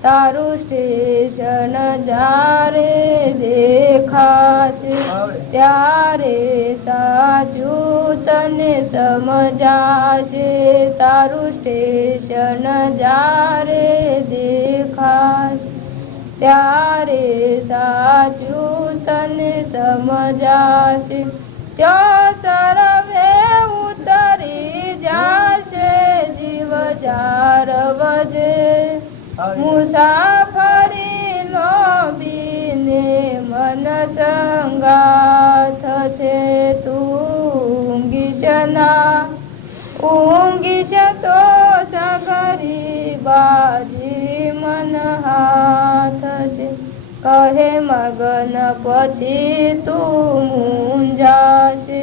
તારું સ્ટેશન જ્યારે દેખાશે ત્યારે સાચું તને સમજાશે. તારું સ્ટેશન જ્યારે દેખાશે ત્યારે સાચું તને સમજાશે. ત્યાં સર્વે ઉતરી જાશે જીવ જાળવજે મુસાફરી લોભીને મન સંગાથ છે. ઊંઘી જતો સગરી બાજી મન હાથ છે. કહે મગન પછી તું મૂંઝાશે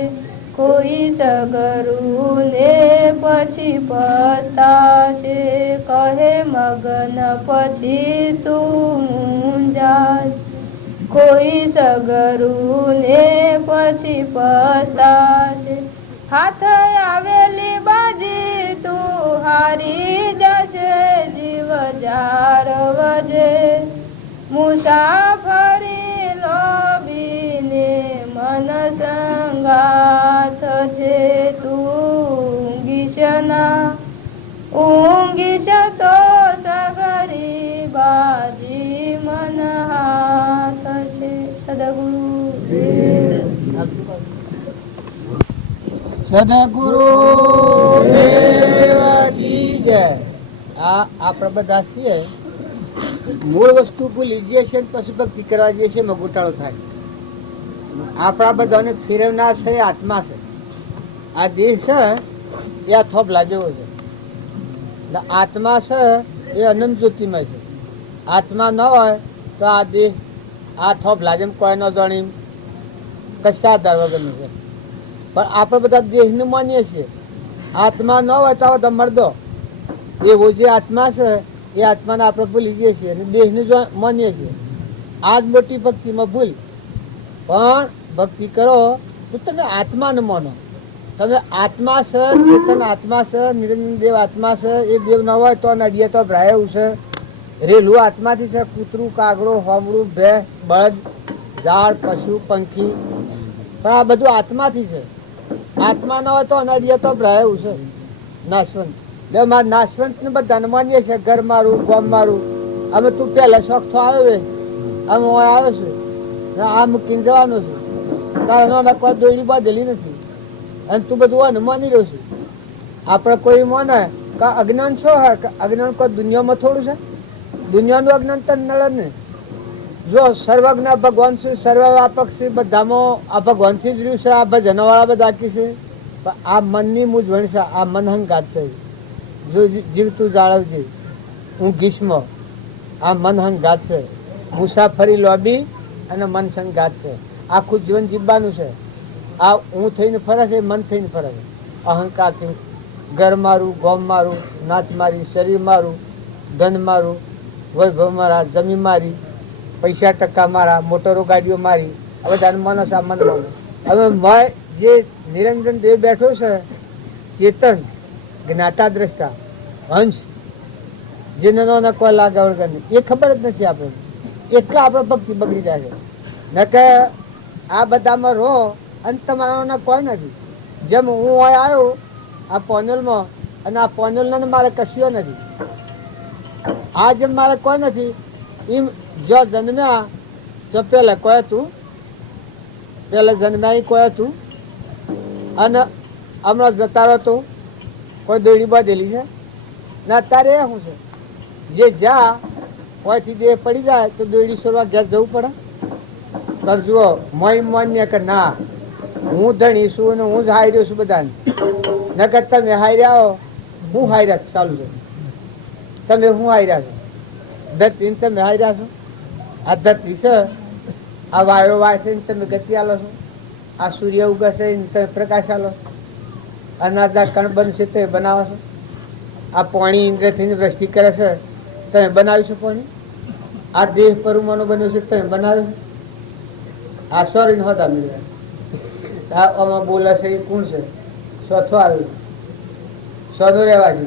કોઈ સગરું ને પછી પસ્તાશે. કહે મગન પછી તું મૂંઝાશે કોઈ સગરું ને પછી પસ્તાશે. હાથ આવેલી બાજી તું હારી જશે જીવ જાળવજે મુસાફરી લોભીને મન સંગાથ છે. ઊંઘી જતો સગરી બાજી મન હાથ છે. સદગુરુ સદગુરુ દેવ કી જય. આપણે બધા છીએ મૂળ વસ્તુ ભૂલી જઈએ છીએ ને પછી ભક્તિ કરવા જઈએ છીએ એમાં ગોટાળો થાય. આપણા બધાને ફેરવનાર છે એ આત્મા છે. આ દેહ છે એ આ થોભલા જેવો છે. આત્મા છે એ અનંત જ્યોતિમય છે. આત્મા ન હોય તો આ દેહ આ થોભલા જેમ કોઈ ન જાણી કશા આધાર વગરનું છે. પણ આપણે બધા દેહને માનીએ છીએ. આત્મા ન હોય તો બધા મરદો એવો જે આત્મા છે એ આત્માને આપણે ભૂલી જઈએ છીએ અને દેહને જો માનીએ છીએ. આ જ મોટી ભક્તિમાં ભૂલ. પણ ભક્તિ કરો તો તમે આત્માને માનો. તમે આત્મા છે, ચેતન આત્મા છે, નિરંજન દેવ આત્મા છે. એ દેવ ન હોય તો નડીએ તો ભરાય એવું છે. રેલું આત્માથી છે. કૂતરું, કાગડો, હોમડું, ભેંસ, બળદ, ઝાડ, પશુ, પંખી, પણ આ બધું આત્માથી છે. આત્મા ન હોય તો અનાડીએ તો ભરાય એવું છે. નાશવંત નાશવંત ને બધાને માનીએ છીએ. ઘર મારું, ગામ મારું. અમે તું પેલા શોખ તો આવ્યો અમે આવ્યો છું આ મૂકીને જવાનો છું. તારા કોઈ દોડી બાંધેલી નથી અને તું બધું આને માની રહ્યો છું. આપણે કોઈ માને કે અજ્ઞાન શું હોય? અજ્ઞાન કોઈ દુનિયામાં થોડું છે? દુનિયાનું અજ્ઞાન તો નળ ને. જો સર્વજ્ઞ ભગવાન છે, સર્વવ્યાપક છે, બધામાં આ ભગવાનથી જ રહ્યું છે. આ ભજનવાળા બધા કી છે. પણ આ મનની મૂંઝવણ છે. આ મન હંગાત છે. જો જીવતું જાળવજે હું ગ્રીષ્મ. આ મન હંગાત છે. મુસાફરી લોબી અને મન સંગાત છે. આખું જીવન જીવવાનું છે. આ હું થઈને ફરે છે, મન થઈને ફરે છે. અહંકારથી ઘર મારું, ગોમ મારું, નાચ મારી, શરીર મારું, ધન મારું, વૈભવ મારા, જમીન મારી, પૈસા ટકા મારા, મોટરો ગાડીઓ મારી. હવે બધા મન છે. આ મન માનો. હવે મય જે નિરંજન દેવ બેઠો છે, ચેતન, જ્ઞાતા દ્રષ્ટા, હંસ, જેને કોઈ લાગે વળગે નહીં, એ ખબર જ નથી આપણને. એટલે આપણે ભક્તિ બગડી જાય છે. ન કે આ બધામાં રહો અને તમારા કોઈ નથી. જેમ હું અહીં આવ્યો આ પોનલમાં અને આ પોનલને મારે કશું નથી. આ જેમ મારે કોઈ નથી એમ જો જન્મ્યા તો પેલા કોઈ હતું, પેલા જન્મ્યા એ કોઈ હતું અને હમણાં જતા રહો તો કોઈ દોડી બાંધેલી છે ને. અત્યારે એ શું છે? જે જ્યાં કોઈથી દેહ પડી જાય તો દોડી સોરવા ઘેર જવું પડે. કરજો માન્ય કે ના હું ધણી છું ને હું જ હાઈ રહ્યો છું બધાને. નકર તમે હાઈ રહ્યા હો, હું હાઈ રહ્યા ચાલુ છે. તમે હું હાઈ રહ્યા છો? ધરતીને તમે હાઈ રહ્યા છો. આ ધરતી છે, આ વાયરો વાય છે ને તમે ગતિ આલો છો. આ સૂર્ય ઉગશે ને તમે પ્રકાશ આલો. અનાજના કણ બનશે તો એ બનાવો છો. આ પાણી ઇન્દ્રથી વૃષ્ટિ કરે છે તમે બનાવી છો પાણી. આ દેહ પરમાણુ બન્યો છે તમે બનાવ્યો છો. આ સોરી નહોતા મળ્યા. આમાં બોલે છે એ કોણ છે? ચોથો આવ્યો. સોનો રહેવા છે.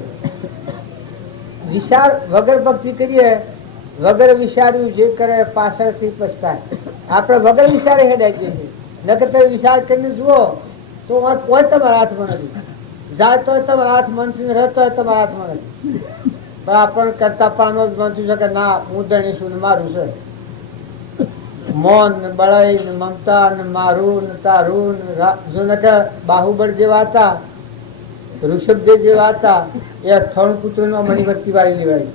વિચાર વગર ભક્તિ કરીએ, વગર વિચાર્યું જે કરે પાછળથી પછતાય. આપણે વગર વિચારે હેડાઈ જઈએ છીએ. નકર તમે વિચાર કરીને જુઓ તો કોઈ તમારા હાથમાં નથી. જાય તો તમારા હાથમાં નથી, રહેતો હોય તમારા હાથમાં નથી. પણ આપણને કરતા પાનો બનતું છે કે ના હું ધણી છું ને મારું છે. મોન ને બળાઈ ને મમતા ને મારું ને તારું ને જો બાહુબળ જેવા હતા, ઋષભદેવ જેવા હતા, એ 98 પુત્રોનો મણિભક્તિ વાળી લેવાડી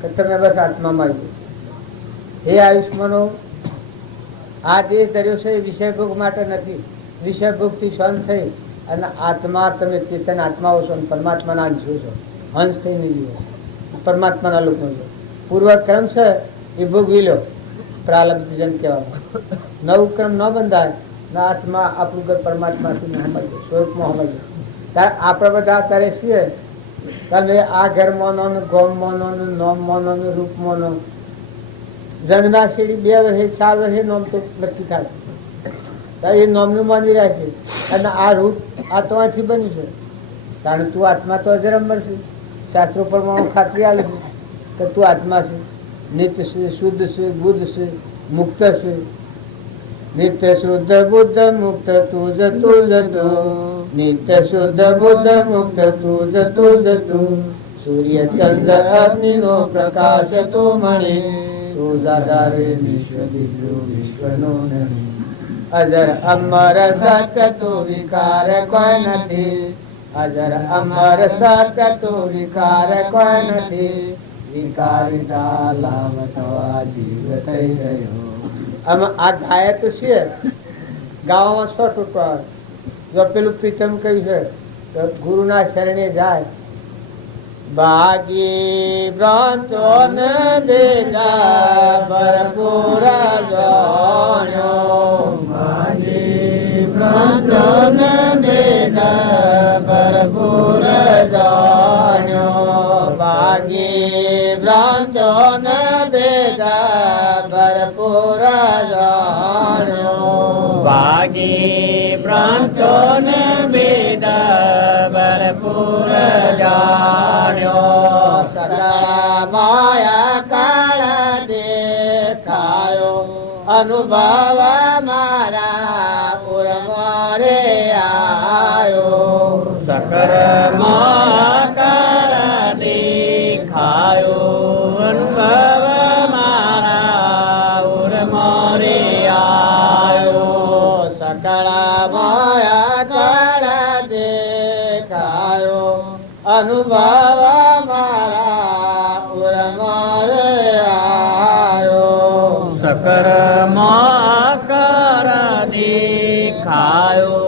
કે તમે બસ આત્મામાં આવી. હે આયુષ્માનો, આ દેહ ધર્યો છે એ વિષય ભોગ માટે નથી. વિષય ભોગથી શાંત થઈ અને આત્મા તમે ચેતન આત્માઓ છો, પરમાત્માના અંશો છો. હંસ થઈને જીવો, પરમાત્માના લોકો છો. પૂર્વક્રમ છે એ ભોગવી લો. પ્રાલબ્ધ જન કહેવામાં નવું ક્રમ ન બંધાય ના. આત્મા આપણું ઘર પરમાત્મા સમજે, સ્વરૂપમાં સમજે. ત્યારે આપણે બધા અત્યારે છીએ. તમે આ ઘર માનો ને ગોમ માનો ને નોમ માનો ને રૂપ માનો. જન્મ્યા શેરી 2 વર્ષે 4 વર્ષે નોમ તો નક્કી થાય. એ નોમનું માની રહ્યા છે અને આ રૂપ આ તો અહીંથી બન્યું છે. કારણ તું આત્મા તો અજર અમર છે. શાસ્ત્રો પ્રમાણે ખાતરી આવે છે કે તું આત્મા છે. નિત્ય છે, શુદ્ધ છે, બુદ્ધ છે, મુક્ત છે. નિત્ય શુદ્ધ બુદ્ધ મુક્ત તું જતું. નિત્ય શુદ્ધ બુદ્ધ મુક્ત તું જતું. સૂર્ય ચંદ્ર અગ્નિ નો પ્રકાશ તું મણી. તું દાદા રે વિશ્વ દિવ્યો વિશ્વનો ધણી. અજર અમર સત્ય તો વિકાર કોઈ નથી, અજર અમર સત્ય તો વિકાર કોઈ નથી, વિકારિતા લાભ થવા જીવ થઈ ગયો. આમાં આ ગાય તો છે ગાવામાં સો ટૂંકા. જો પેલું પ્રીતમ કહ્યું છે તો ગુરુના શરણે જાય. ભાગી ભ્રાંતો ને બેદા ભરપૂર જાણ્યો, ભાગી ભ્રાંતો ને બેદા ભરપૂર જાણ્યો, ભાગી ભ્રાંતો ને બેદા ભરપૂર જાણ્યો, ભાગી ભ્રાંતો ને બેદા ભરપૂર જાણ્યો. સકળ માયા કાળ દેખાયો, અનુભવ મારા ઉર્મરે આયો. સકળ માયા કાળ દેખાયો, અનુભવ મારા ઉર્મરે આયો. સકળ માયા કાળ દેખાયો, અનુભવ મારા ઉર્મરે આયો. સકર માકર દેખાયો,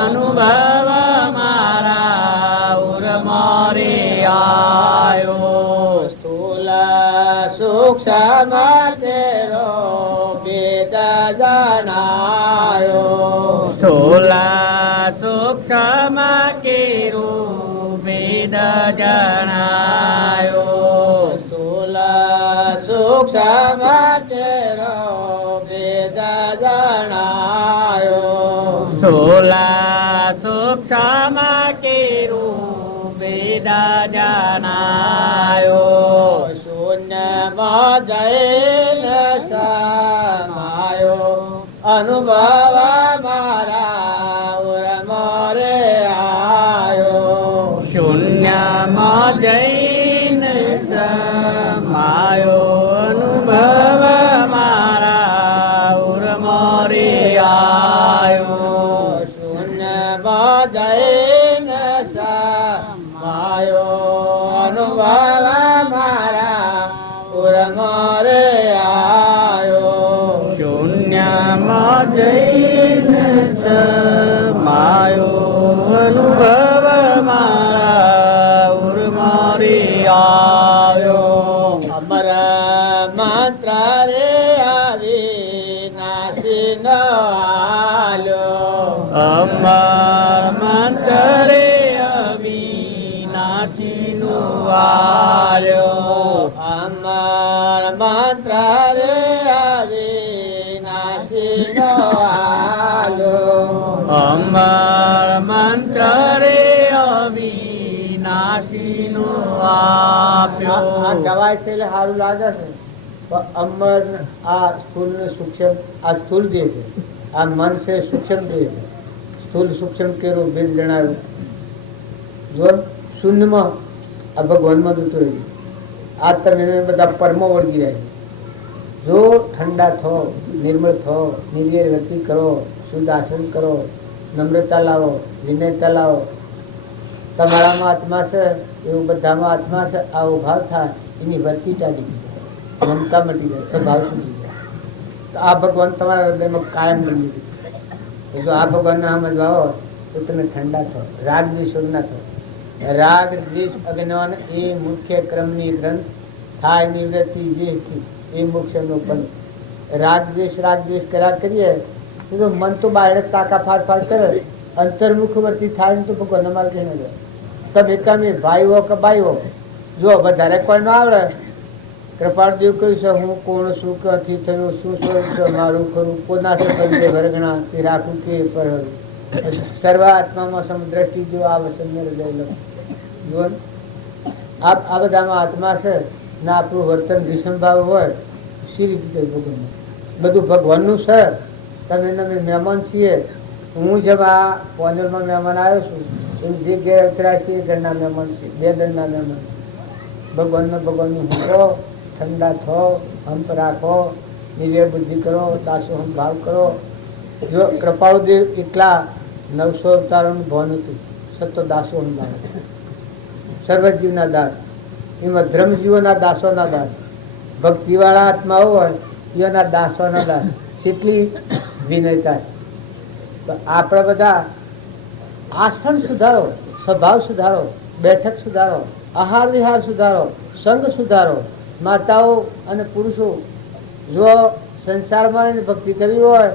અનુભવ મારા ઉર્મરે આયો. સ્થૂલ સૂક્ષ્મ તેરો ભેદ જણાયો, સ્થૂલ સૂક્ષ્મ કેરું ભેદ જણાયો. સ્થૂલ સૂક્ષ્મ તેરો ભેદ જણાયો, સ્થૂલ સૂક્ષ્મ કેરું ભેદ જણાયો. શૂન્યમાં જઈને સમાયો, અનુભવ મારા ઉર્મરે આયો. શૂન્યમાં જઈને સમાયો, અનુભવ મારા ઉર્મરે આયો. શૂન્યમાં જઈને સમાયો, અનુભવ મારા ઉર્મરે આયો. શૂન્યમાં જઈને સમાયો, અનુભવ મારા ઉર્મરે આયો. અમર મંત્ર રે આવી નાસી ન આલ્યો, અમર મંત્ર રે આવી નાસી નો આલ્યો. અમર મંત્ર રે આવી નાસી નો આલ્યો, અમર મંત્ર રે અવિનાશી નો આપ્યો. આ ગવાય છે એટલે સારું લાગે છે, પણ અમર આ સ્થૂલ ને સૂક્ષ્મ, આ સ્થૂલ દેહ છે, આ મન છે સૂક્ષ્મ દેહ છે. સ્થૂલ સૂક્ષ્મ કેરું ભેદ જણાવ્યું. જો શૂન્યમાં આ ભગવાનમાં જતું રહ્યું. આ તમે બધા પરમો વળગી રહ્યા. જો ઠંડા થો, નિર્મળ થો, નિર્વેર વ્યક્તિ કરો, શુદ્ધ આસન કરો, નમ્રતા લાવો, વિનયતા લાવો. તમારામાં આત્મા છે એવું બધામાં આત્મા છે, આવો ભાવ થાય એની વર્તી ચાલી જાય, મમતા મટી જાય, સ્વભાવ સુધી જાય. તો આ ભગવાન તમારા હૃદયમાં કાયમ બની જાય. જો આ ભગવાનને સમજવા હોય તો તમે ઠંડા થો, રાગ દ્વેષ ના થો. રાગ દ્વેષ અજ્ઞાન એ મુખ્ય ક્રમની ગ્રંથ થાય નિવૃત્તિ જે એ મોક્ષનો પંથ. રાગ દ્વેષ કર્યા કરીએ તો મન તો બહાર કાકા ફાડ કરે, અંતર્મુખ વર્તી થાય ને તો ભગવાન માર્ગ ન જાય. તમે એકમે ભાઈ હો કે બાઈ હો, જો વધારે કોઈ ન આવડે, કૃપાળદેવ કહ્યું છે હું કોણ શું ક્યાંથી થયું, શું સ્વરૂપ છે મારું ખરું, કોના છે બંને વર્ગણા તે રાખું કે પર સર્વ આત્મામાં સમદ્રષ્ટિ જો આ વસન હૃદય જો આ બધામાં આત્મા છે ને આપણું વર્તન વિષમભાવ હોય સી રીતે ભગવાન બધું ભગવાનનું છે. તમે અમે મહેમાન છીએ. હું જેમ આ પોનેલમાં મહેમાન આવ્યો છું એમ જે ઘેર ઉતર્યા છે એ ઘરના મહેમાન છે, બે ઘરના મહેમાન. ભગવાનનું ભગવાનનું હૂંકો, ઠંડા થો, હંપ રાખો, નિર્વય બુદ્ધિ કરો, દાસોહમ ભાવ કરો. જો કૃપાળુદેવ એટલા 900 અવતારોનું ભાન હતું, સતો દાસોહમ ભાવ, સર્વજીવના દાસ, એમાં ધર્મજીવોના દાસોના દાસ, ભક્તિવાળા આત્માઓ હોય એના દાસોના દાસ. કેટલી વિનયતા છે. તો આપણે બધા આસન સુધારો, સ્વભાવ સુધારો, બેઠક સુધારો, આહાર વિહાર સુધારો, સંગ સુધારો. માતાઓ અને પુરુષો જો સંસારમાં એને ભક્તિ કરવી હોય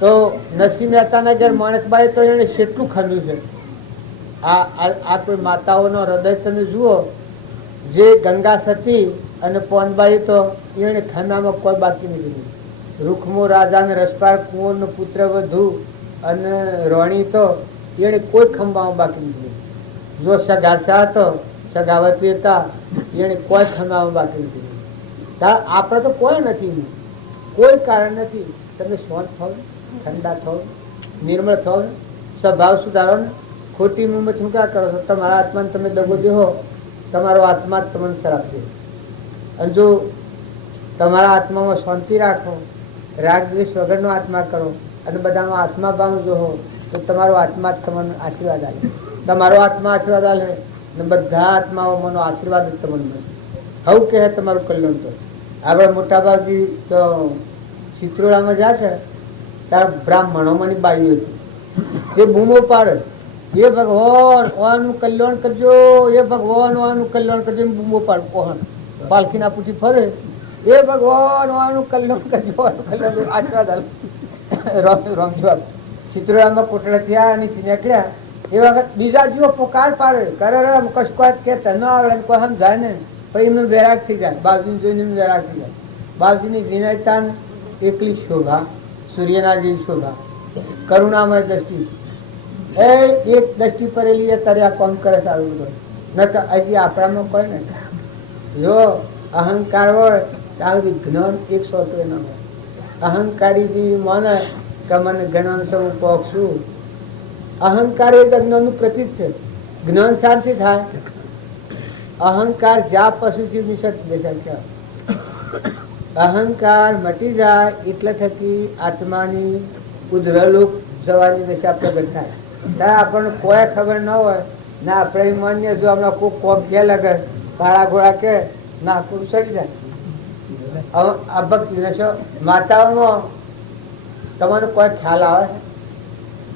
તો નરસિંહ મહેતાના ઘેર માણકબાઈ તો એને કેટલું ખમ્યું છે. આ કોઈ માતાઓનો હૃદય તમે જુઓ, જે ગંગા સતી અને પોનબાઈ તો એને ખમ્યામાં કોઈ બાકી નથી. રૂખમો રાજાને રસપાર કુંવરનો પુત્ર વધુ અને રોણી તો એને કોઈ ખંભામાં બાકી નથી. જો સગાસા હતો, સગાવતી હતા, એને કોઈ ખંભામાં બાકી નથી. આપણે તો કોઈ નથી, કોઈ કારણ નથી. તમે શાંત થાવ, ઠંડા થાવ, નિર્મળ થાવ, સ્વભાવ સુધારો ને. ખોટી મુંબત શું ક્યાં કરો છો? તમારા આત્માને તમે દગો દેહો, તમારો આત્મા જ તમને શરાબ દે. અને જો તમારા આત્મામાં શાંતિ રાખો, રાગ દ્વેષ વગરનો આત્મા કરો અને બધામાં આત્મા ભાવ જોહો, તો તમારો આત્મા જ તમને આશીર્વાદ આપે. તમારો આત્મા આશીર્વાદ આપે ને બધા આત્માઓ મનો આશીર્વાદ જ તમને મળે. હવું કહે તમારું કલ્યાણ તો. આપણે મોટાભાગી તો ચિત્રોડામાં જાય છે ત્યારે બ્રાહ્મણોમાંની બાઈઓ હતી, તે બૂમો પાડે, એ ભગવાન ઓનું કલ્યાણ કરજો, એ ભગવાન ઓનું કલ્યાણ કરજો, એમ બૂમો પાડ. કોહન પાલખીના પૂછી ફરે, એ ભગવાન ઓનું કલ્યાણ કરજો, કલ્યાણ આશીર્વાદ હાલ. રામજી ચિત્રોડામાં કોટડા થયા અને નીકળ્યા એ વખત બીજા જીવો પોકાર પાડે, કરે કશકોત કે તનો આવડે કોઈ સમજાય ને, પછી એમને વૈરાગ થઈ જાય. બાવજીને જોઈને એમને વૈરાગ થઈ જાય. બાવજીની વિનયતા એકલી શોભા, સૂર્યના જેવી શોભા, કરુણામય દ્રષ્ટિ, એ એક દ્રષ્ટિ પરેલી અત્યારે આ કામ કરે સારું બધું. ન તો હજી આપણામાં કોઈ ને જો અહંકાર હોય ત્યાં જ્ઞાન 100 ના હોય. અહંકારી જે માને કે મને જ્ઞાન સૌ પોખશું, અહંકાર એ જ્ઞાનનું પ્રતીક છે. જ્ઞાન શાંતિ થાય, અહંકાર જ્યાં પશુ જીવ નિષેધ. અહંકાર મટી જાય એટલે થકી આત્માની ઉદ્રલોક જવાની દશા પ્રગટ થાય. ત્યાં આપણને કોઈ ખબર ન હોય ને આપણે માન્ય જો હમણાં કોઈ કોપ ગયા લગર કાળા ઘોડા કે ના કોઈ સડી જાય. આ ભક્તિ નશો માતાઓમાં તમને કોઈ ખ્યાલ આવે છે?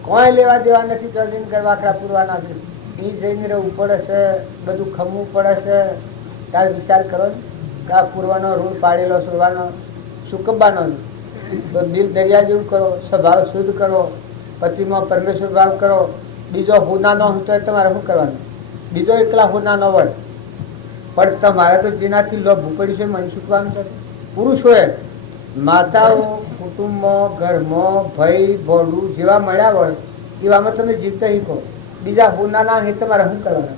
કોઈ લેવા દેવા નથી. જજીન ગરવાખરા પૂરવાના છે, એ જઈને રહેવું પડે છે, બધું ખમવું પડે છે. ત્યારે વિચાર કરો ને કે આ પૂરવાનો રૂલ પાડેલો સુરવાનો સુકબવાનો તો દિલ દરિયા જેવું કરો, સ્વભાવ શુદ્ધ કરો, પતિમાં પરમેશ્વર ભાવ કરો. બીજો હોનાનો હોય તો તમારે શું કરવાનું? બીજો એકલા હોનાનો હોય પણ તમારે તો જેનાથી લોભ ભૂપડી છે મને શીખવાનું છે. પુરુષોએ માતાઓ કુટુંબમાં ઘરમાં ભાઈ ભોળું જેવા મળ્યા હોય એવામાં તમે જીવતા શીખો. બીજા હોનાના એ તમારે શું કરવાના?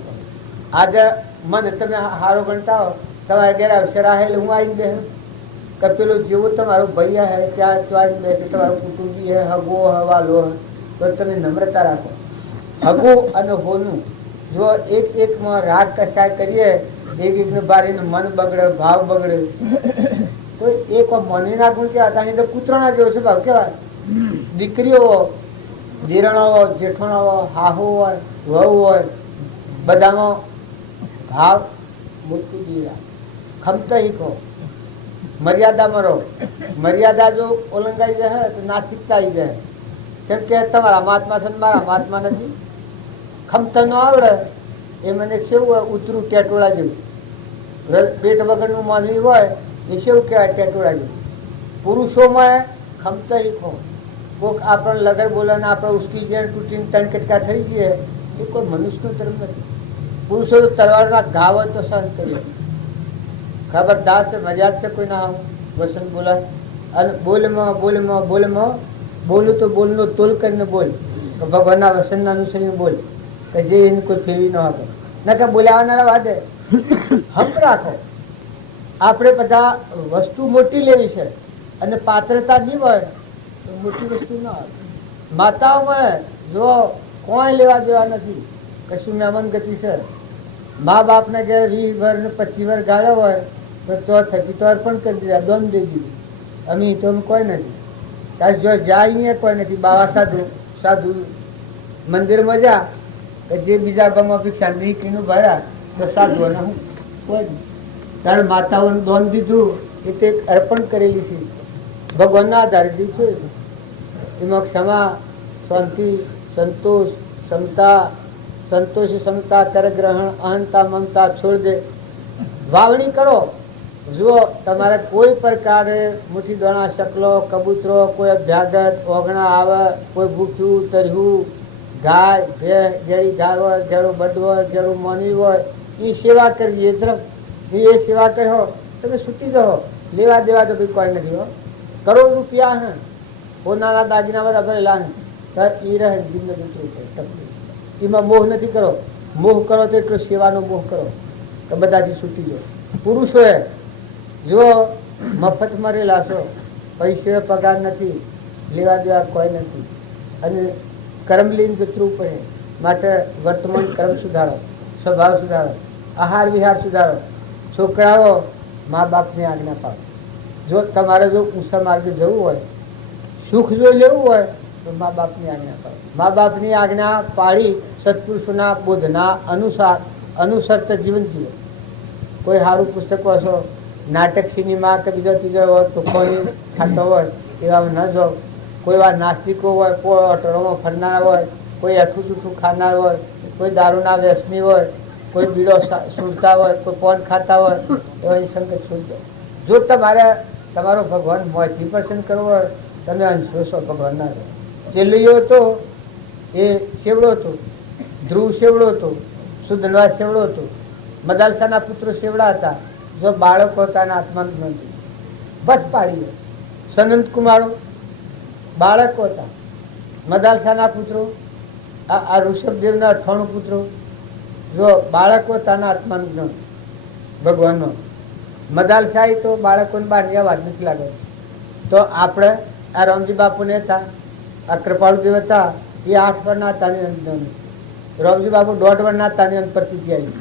આજે મને તમે સારો ગણતા હો, તમારે ઘેર અવસર આવે એટલે હું આવીને બેસું કે પેલો જેવો તમારો ભાઈ હે ત્યાં આવીને બેસે, તમારો કુટુંબી હે, હગો હવાલો હે, તો તમે નમ્રતા રાખો. હગો અને હોનું જો એકમાં રાગ કસાય કરીએ, એકને બારીને મન બગડે, ભાવ બગડે, તો એક મનીના ગુણ કેવા તો કૂતરાના જેવો છે ભાવ કેવાય. દીકરીઓ, દીરણાઓ, જેઠોણાઓ, હાહુ હોય, વહુ હોય, બધામાં ભાવ મૂકી દીધા. ખમતા શીખો, મર્યાદામાં રહો. મર્યાદા જો ઓલંગાઈ જાય તો નાસ્તિકતા આવી જાય. કેમ કે તમારા મહાત્મા છે મારા મહાત્મા નથી. ખમતા ન આવડે એ મને કેવું હોય, ઉતરું ટેટોળા જેવું. પેટ વગરનું માનવી હોય એ કેવું કહેવાય, ટેટોળા જેવું. પુરુષોમાં ખમતા શીખો. કોઈક આપણને લગર બોલે ને આપણે ઉસકી જાય, તૂટીને ત્રણ કટકા થઈ જઈએ, એ કોઈ મનુષ્યનું ધર્મ નથી. પુરુષો તો તલવારના ઘા હોય તો સહન કરીએ. ખબરદાર છે, મર્યાદ છે, કોઈ ના આવું વસન બોલાય. અને બોલમાં બોલું તો બોલનો તોલ કરીને બોલ, ભગવાનના વસનના અનુસરીને બોલ, કે જે એને કોઈ ફેરવી ન આપે. ના કે બોલાવનારા વાદે હમ રાખો. આપણે બધા વસ્તુ મોટી લેવી છે અને પાત્રતા નહીં હોય તો મોટી વસ્તુ ના આવે. માતાઓમાં જો કોઈ લેવા દેવા નથી, કશું મહેમાન ગતિ છે. મા બાપને ઘેર 20 વર્ષ ને 25 વર્ષ ગાળ્યા હોય તો થકી તો અર્પણ કરી દીધા, દોન દઈ દીધું. અમે તો કોઈ નથી. તારે જો જાય અહીંયા કોઈ નથી. બાવા સાધુ સાધુ મંદિરમાં જા કે જે બીજા ગામમાં ભિક્ષા નીકળીને ભર્યા તો સાધુઓને હું કોઈ નહીં. તારે માતાઓને દોન દીધું એ તો એક અર્પણ કરેલી છે. ભગવાનના આધારે જે છે એમાં ક્ષમા, શાંતિ, સંતોષ, ક્ષમતા, સંતોષ, ક્ષમતા, કરગ્રહણ, અહંતા, મમતા છોડ દે. વાવણી કરો. જુઓ તમારે કોઈ પ્રકારે મુઠ્ઠી દોણા, શકલો, કબૂતરો, કોઈ અભ્યાગત ઓગણા આવે, કોઈ ભૂખ્યું તર્યું, ગાય ભેંસ, જેડી ગાય હોય, જેડું બડ હોય, જેડું મોની હોય, એ સેવા કરવી. એ તરફ એ સેવા કરો તમે છૂટી જાઓ. લેવા દેવા તો ભાઈ કોઈ નથી હો. કરોડ રૂપિયા હે, સોનાના દાગીના બધા ભરેલા હે, તો એ રહે જિંદગી. એમાં મોહ નથી કરો. મોહ કરો તો એટલો સેવાનો મોહ કરો કે બધાથી છૂટી જાઓ. પુરુષોએ જો મફતમાં રહેલા છો, પૈસે પગાર નથી, લેવા દેવા કોઈ નથી, અને કર્મ લઈને જતરું પડે. માટે વર્તમાન કર્મ સુધારો, સ્વભાવ સુધારો, આહાર વિહાર સુધારો. છોકરાઓ મા બાપની આજ્ઞા પાડો. જો તમારે જો ઊંચા માર્ગે જવું હોય, સુખ જો લેવું હોય તો મા બાપની આજ્ઞા પાડો. મા બાપની આજ્ઞા પાડી સત્પુરુષોના બોધના અનુસરતા જીવન જીવો. કોઈ સારું પુસ્તક વાંચો, નાટક, સિનેમા કે બીજો ત્રીજો હોય તો કોઈ ખાતો હોય એવા ન જાઓ. કોઈ વાર નાસ્તિકો હોય, કોઈ અટરોમાં ફરનાર હોય, કોઈ અઠું જૂઠું ખાનાર હોય, કોઈ દારૂના વ્યસની હોય, કોઈ બીડો છૂટતા હોય, કોઈ પોન ખાતા હોય, એવાની સંગત છૂટતો. જો તમારે તમારો ભગવાન મોંથી પસંદ કરવો હોય તમે અંશો છો ભગવાન ના. ચેલ્લીઓ હતો એ સેવડો હતો, ધ્રુવ સેવડો હતો, સુધનવા સેવડો હતો, મદાલસાના પુત્રો સેવડા હતા. જો બાળકો હતા આત્મા નથી બસ પાડી. સનંત કુમારો બાળકો હતા. મદાલસાના પુત્રો, આ ઋષભદેવના 98 પુત્રો જો બાળકો હતા આત્માનું જ્ઞાન ભગવાનનો. મદાલસાહી તો બાળકોને બહારની વાત નથી લાગે. તો આપણે આ રામજી બાપુને હતા, આ કૃપાળુદેવ હતા, એ 8 વર્ષના હતા. રામજી બાપુ 1.5 વર્ષના હતા ની પરથી આવી.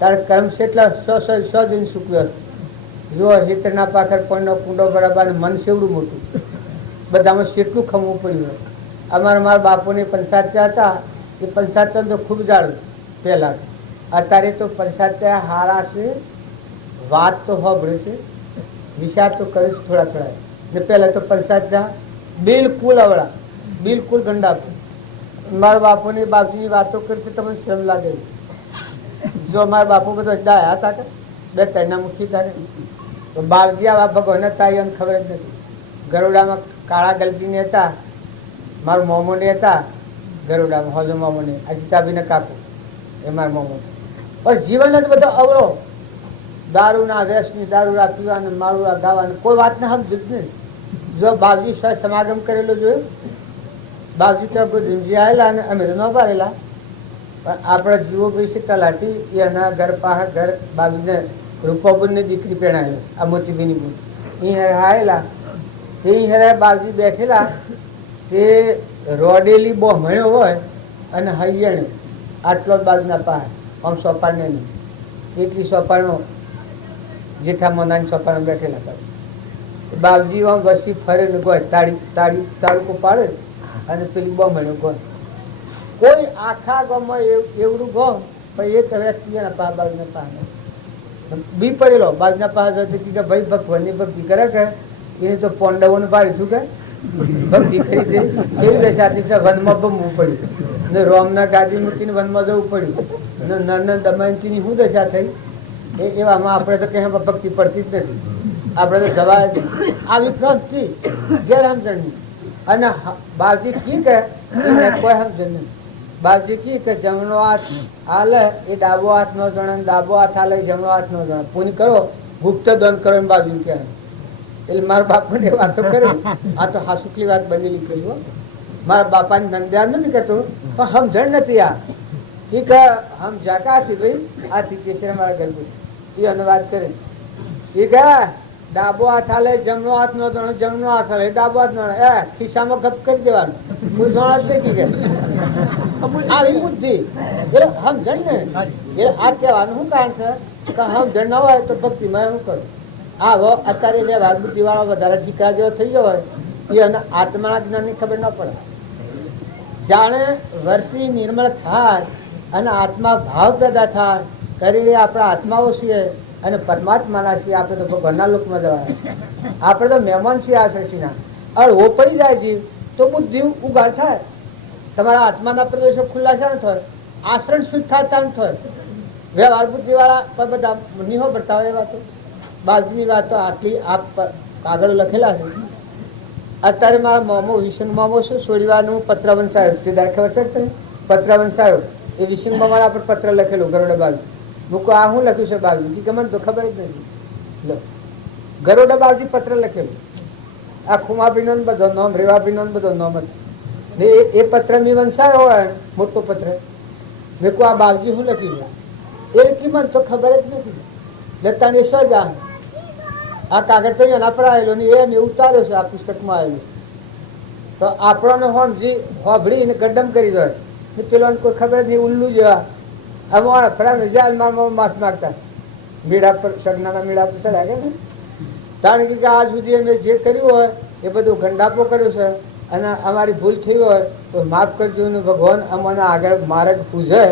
તારે કર્મ છે એટલા 100 જઈને સૂકવ્યો. જો હિતરના પાખર પણ કુંડો બરાબર, મન સેવડું મોટું, બધામાં કેટલું ખમવું પડ્યું. મારા બાપુની પંચાયત હતા. એ પંચાયત તો ખૂબ જાળવું પહેલાં. અત્યારે તો પંચાયત હારા છે, વાત તો સાંભળે છે, વિચાર તો કરે છે થોડા થોડા. ને પહેલાં તો પંચાયત બિલકુલ અવળા, બિલકુલ ગંડા. મારા બાપુની બાપજીની વાતો કરતી તમને શ્રમ લાગે. જો અમારા બાપુ બધો ડાયા હતા કે 2-3 મુઠ્ઠી કરે તો બાપજી આવા ભગવાન હતા એને ખબર જ નથી. ગરોડામાં કાળા ગલજીને હતા, મારા મોમોને હતા ગરોડામાં, હોજો મોમોને, આ જીતાભીને કાકુ એ મારા મોમો. પણ જીવન જ બધો અવળો, દારૂના વ્યસની, દારૂડા પીવાનું, મારુડા ગાવાનું, કોઈ વાતને સમજ જ નહીં. જો બાપજી સમાગમ કરેલો જોયું, બાપજી તો ગુજરી આવેલા અને અમે તો ન પાડેલા. પણ આપણા જીવો ભાઈ છે તલાટી, એના ઘર પાસે ઘર બાપજીને રૂપાબુનની દીકરી પહેણાયેલો, આ મોતીબીની બુન એ આવેલા. તે હેરા બાપજી બેઠેલા, તે રોડેલી બોમણ્યો હોય અને હૈયણ આટલો જ બાજુના પાસે, આમ સોપાને નહીં એટલી સોપાનો જેઠા મોનાની સોપાનો બેઠેલા કરે. બાપજી આમ વસી ફરે ને ગોય તાળુકો પાડે અને પેલી બોમણ્યો ગોય. કોઈ આખા ગામમાં એવડું ગોમ પણ એક વ્યક્તિ બાજુના પાસે બી પડેલો. બાજુના પાસે કે ભાઈ ભગવાનની ભક્તિ કરે કે એને તો પોંડવોને પાડીશું કે ભક્તિ કરી દે. કેવી દશાથી છે, વનમાં બમવું પડ્યું ને રોમના ગાદી મૂકીને વનમાં જવું પડ્યું ને નર દમયંતીની શું દશા થઈ. એવામાં આપણે તો કંઈ ભક્તિ પડતી જ નથી. આપણે તો જવા આવી પ્રંથથી ગેરસમજણની. અને બાપજી કી કે એને કોઈ સમજણ નહીં. બાપજી કી કે જમણો હાથ હાલે એ ડાબો હાથ ન જણે, ડાબો હાથ હાલે જમણો હાથ ન જણે. પુણ્ય કરો, ગુપ્ત દાન કરો એમ બાપજી કહેવાય. એટલે મારા બાપાને વાતો કરે. આ તો હાસુકલી વાત બનેલી કહ્યું. મારા બાપાને નંદ્યા નથી કરતો પણ સમજણ નથી. આ ઠીક હમ જાકાથી ભાઈ આથી કેસર મારા ઘર એ અનુવાદ કરે. ઠીક હે ડાબો હાથ હાલે જમણો હાથ નો જણે, જમણો હાથ હાલે ડાબો હાથ ન ખિસ્સામાં ગપ કરી દેવાનું. કોઈ જોણા જ નથી કે આવી બુદ્ધિ એટલે સમજણ ને. એટલે આ કહેવાનું શું કારણ છે કે સમજણ ન હોય તો ભક્તિમાં શું કરું. આવો અત્યારે વ્યવહાર બુદ્ધિ વાળો વધારે ઠીકા જેવો થઈ ગયો હોય એ આત્માના જ્ઞાનની ખબર ન પડે. જાણે વર્તી નિર્મળ થાય અને આત્મા ભાવ પેદા થાય કરીને આપણા આત્માઓ છીએ અને પરમાત્માના છીએ. આપણે તો ભગવાનના લોકમાં જવાય, આપણે તો મહેમાન છીએ આ સૃષ્ટિના. અળવો પડી જાય જીવ તો બુદ્ધિ ઉગાડ થાય. તમારા આત્માના પ્રદેશો ખુલ્લા છે ને થાય, આશ્રણ શુદ્ધ થાય તાણ થાય. વ્યવહાર બુદ્ધિ વાળા પર બધા નિહો પડતા હોય એ વાતો, બાજુની વાતો આટલી આપ કાગળ લખેલા છે. અત્યારે મારા મોમો વિષ્ણુ મોમો શું છોડીવાનું પત્ર વંશાયો તે ખબર છે તમે? પત્ર વંશાયો એ વિષ્ણુ મોમાના પર પત્ર લખેલું ગરોડા બાજુ મૂકો. આ શું લખ્યું છે બાજુ કે મને તો ખબર જ નથી. લો ગરોડા બાજુ પત્ર લખેલું. આ ખુમાભીનો બધો નોમ, રેવાભીનો બધો નોમ હતો ને એ પત્ર મેં વંશાયો હોય મોટો પત્ર. મેં કહું આ બાવજી શું લખ્યું છે એ કે મને તો ખબર જ નથી. લતાની સજા આ કાગળ તો એના પર આવેલો ને એ મેં ઉતાર્યો છે આ પુસ્તકમાં આવેલું. તો આપણને સમજી હોભળીને ગડ્ડમ કરી દો ને પેલો કોઈ ખબર જ નહીં. ઉલ્લુ જેવા અમારા ફરા જાલ મારમાં માફ માગતા મેળા પર સગનાના મેળા પર ચડ્યા કે કારણ કે આજ સુધી અમે જે કર્યું હોય એ બધું ગંડાપો કર્યો છે અને અમારી ભૂલ થઈ હોય તો માફ કરજો ને ભગવાન અમને આગળ માર્ગ પૂછે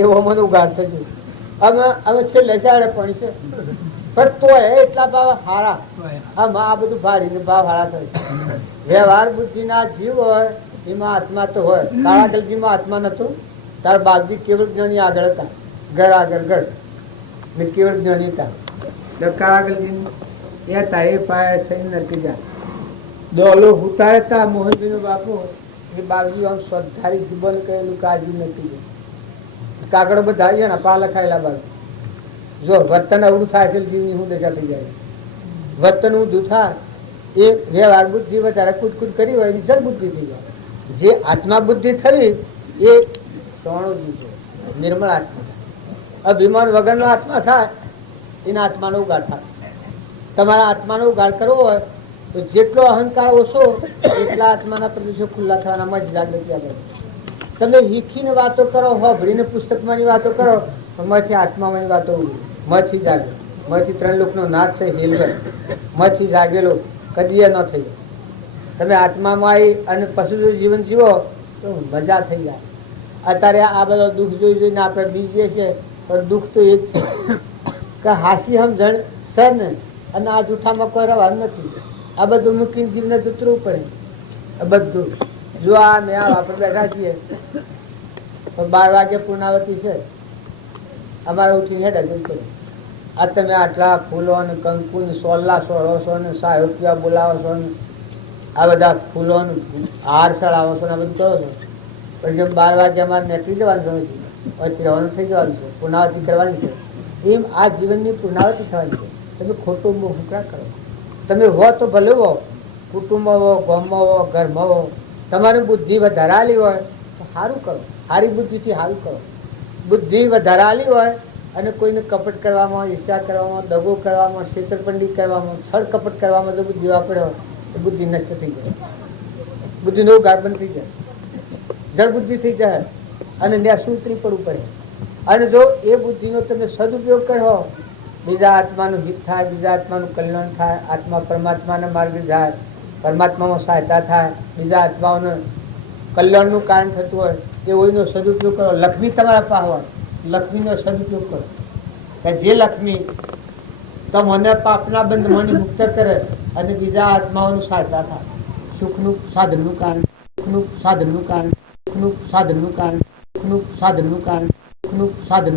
એવો અમને ઉગાડ થજો. અમે છેલ્લે ચાડે પણ છે પણ તો એટલા ભાવ હારા. આમાં આ બધું ભાડીને ભાવ હારા થાય. વ્યવહાર બુદ્ધિના જીવ હોય એમાં આત્મા તો હોય. કાળાગલજીમાં આત્મા નતું. તારા બાપજી કેવળ જ્ઞાની આગળ હતા, ઘર આગળ ઘર ને કેવળ જ્ઞાની હતા. કાળાગલજી એ હતા એ પાયા થઈને નરકી જાય. ડોલો ઉતારે હતા મોહનજી નો બાપુ એ બાપજી આમ શ્રદ્ધારી જીવન કહેલું કાજી નથી. કાગળો બધા ને પા લખાયેલા બાજુ જો વર્તન અવડું થાય છે જીવની શું દશા થઈ જાય. વર્તન ઊંધું થાય એ વ્યવહાર બુદ્ધિ વધારે કૂટકૂટ કરી હોય એની સર બુદ્ધિ થઈ જાય. જે આત્મા બુદ્ધિ થવી એ સોણો જીવ છે, નિર્મળ આત્મા. અભિમાન વગરનો આત્મા થાય એના આત્માનો ઉગાડ થાય. તમારા આત્માનો ઉગાડ કરવો હોય તો જેટલો અહંકાર ઓછો એટલા આત્માના પ્રદેશો ખુલ્લા થવાના મજ જાગૃતિ આવે. તમે હીખીને વાતો કરો, હોભળીને પુસ્તકમાંની વાતો કરો તો મથી આત્મામાંની વાતો મથી જાગે. મથી 3 લોકનો નાથ છે હેલગર, મથી જાગેલો કદી ન થઈ જાય. તમે આત્મામાં આવી અને પશુ જીવન જીવો તો મજા થઈ જાય. અત્યારે આ બધો દુઃખ જોઈ જોઈને આપણે બીજીએ છીએ પણ દુઃખ તો એ જ છે કે હાસી સમજણ સર ને અને આ જૂઠામાં કોઈ રવાનું નથી. આ બધું મૂકીને જીવને ઉતરવું પડે. આ બધું જો આ મેં આપણે બેઠા છીએ તો 12 વાગે પૂર્ણાવતી છે અમારે ઉઠીને હેડા જવું પડે. આ તમે આટલા ફૂલો ને કંકુ ને સોલ્લા સોળો છો ને સાહિત્ય બોલાવો છો ને આ બધા ફૂલો હાર ચડાવો છો ને આ બધું કરો છો. પણ જેમ 12 વાગે અમારે નીકળી જવાનું સમય પછી રવાનું થઈ જવાનું છે, પૂર્ણાવતી કરવાની છે. એમ આ જીવનની પૂર્ણાવતી થવાની છે. તમે ખોટું હુકરા કરો. તમે હો તો ભલે હો, કુટુંબ હો, ગામમાં હો, ઘરમાં હો. તમારી બુદ્ધિ વધારાલી હોય તો સારું કરો, સારી બુદ્ધિથી સારું કરો. બુદ્ધિ વધારાલી હોય અને કોઈને કપટ કરવામાં, ઈર્ષા કરવામાં, દગો કરવામાં, છેતરપિંડી કરવામાં, છળ કપટ કરવામાં જો બુદ્ધિ વાપરે હોય તો બુદ્ધિ નષ્ટ થઈ જાય. બુદ્ધિનો ઉગાડ બંધ થઈ જાય, જળ બુદ્ધિ થઈ જાય અને ત્યાં સૂત્રી પડવું પડે. અને જો એ બુદ્ધિનો તમે સદુપયોગ કરો, બીજા આત્માનું હિત થાય, બીજા આત્માનું કલ્યાણ થાય, આત્મા પરમાત્માના માર્ગે જાય, પરમાત્મામાં સહાયતા થાય, બીજા આત્માઓને કલ્યાણનું કારણ થતું હોય એ ઓઈનો સદુપયોગ કરો. લક્ષ્મી તમારા પાસે હોય, લક્ષ્મીનો સદુપયોગ કરો કે જે લક્ષ્મી તમને પાપના બંધમાંથી મુક્ત કરે અને બીજા આત્માઓનું સહાયતા થાય. સુખનું સાધનનું કારણ, સુખનું સાધનનું કારણ, સુખનું સાધનનું કારણ, સુખનું સાધનનું કારણ, સુખનું સાધન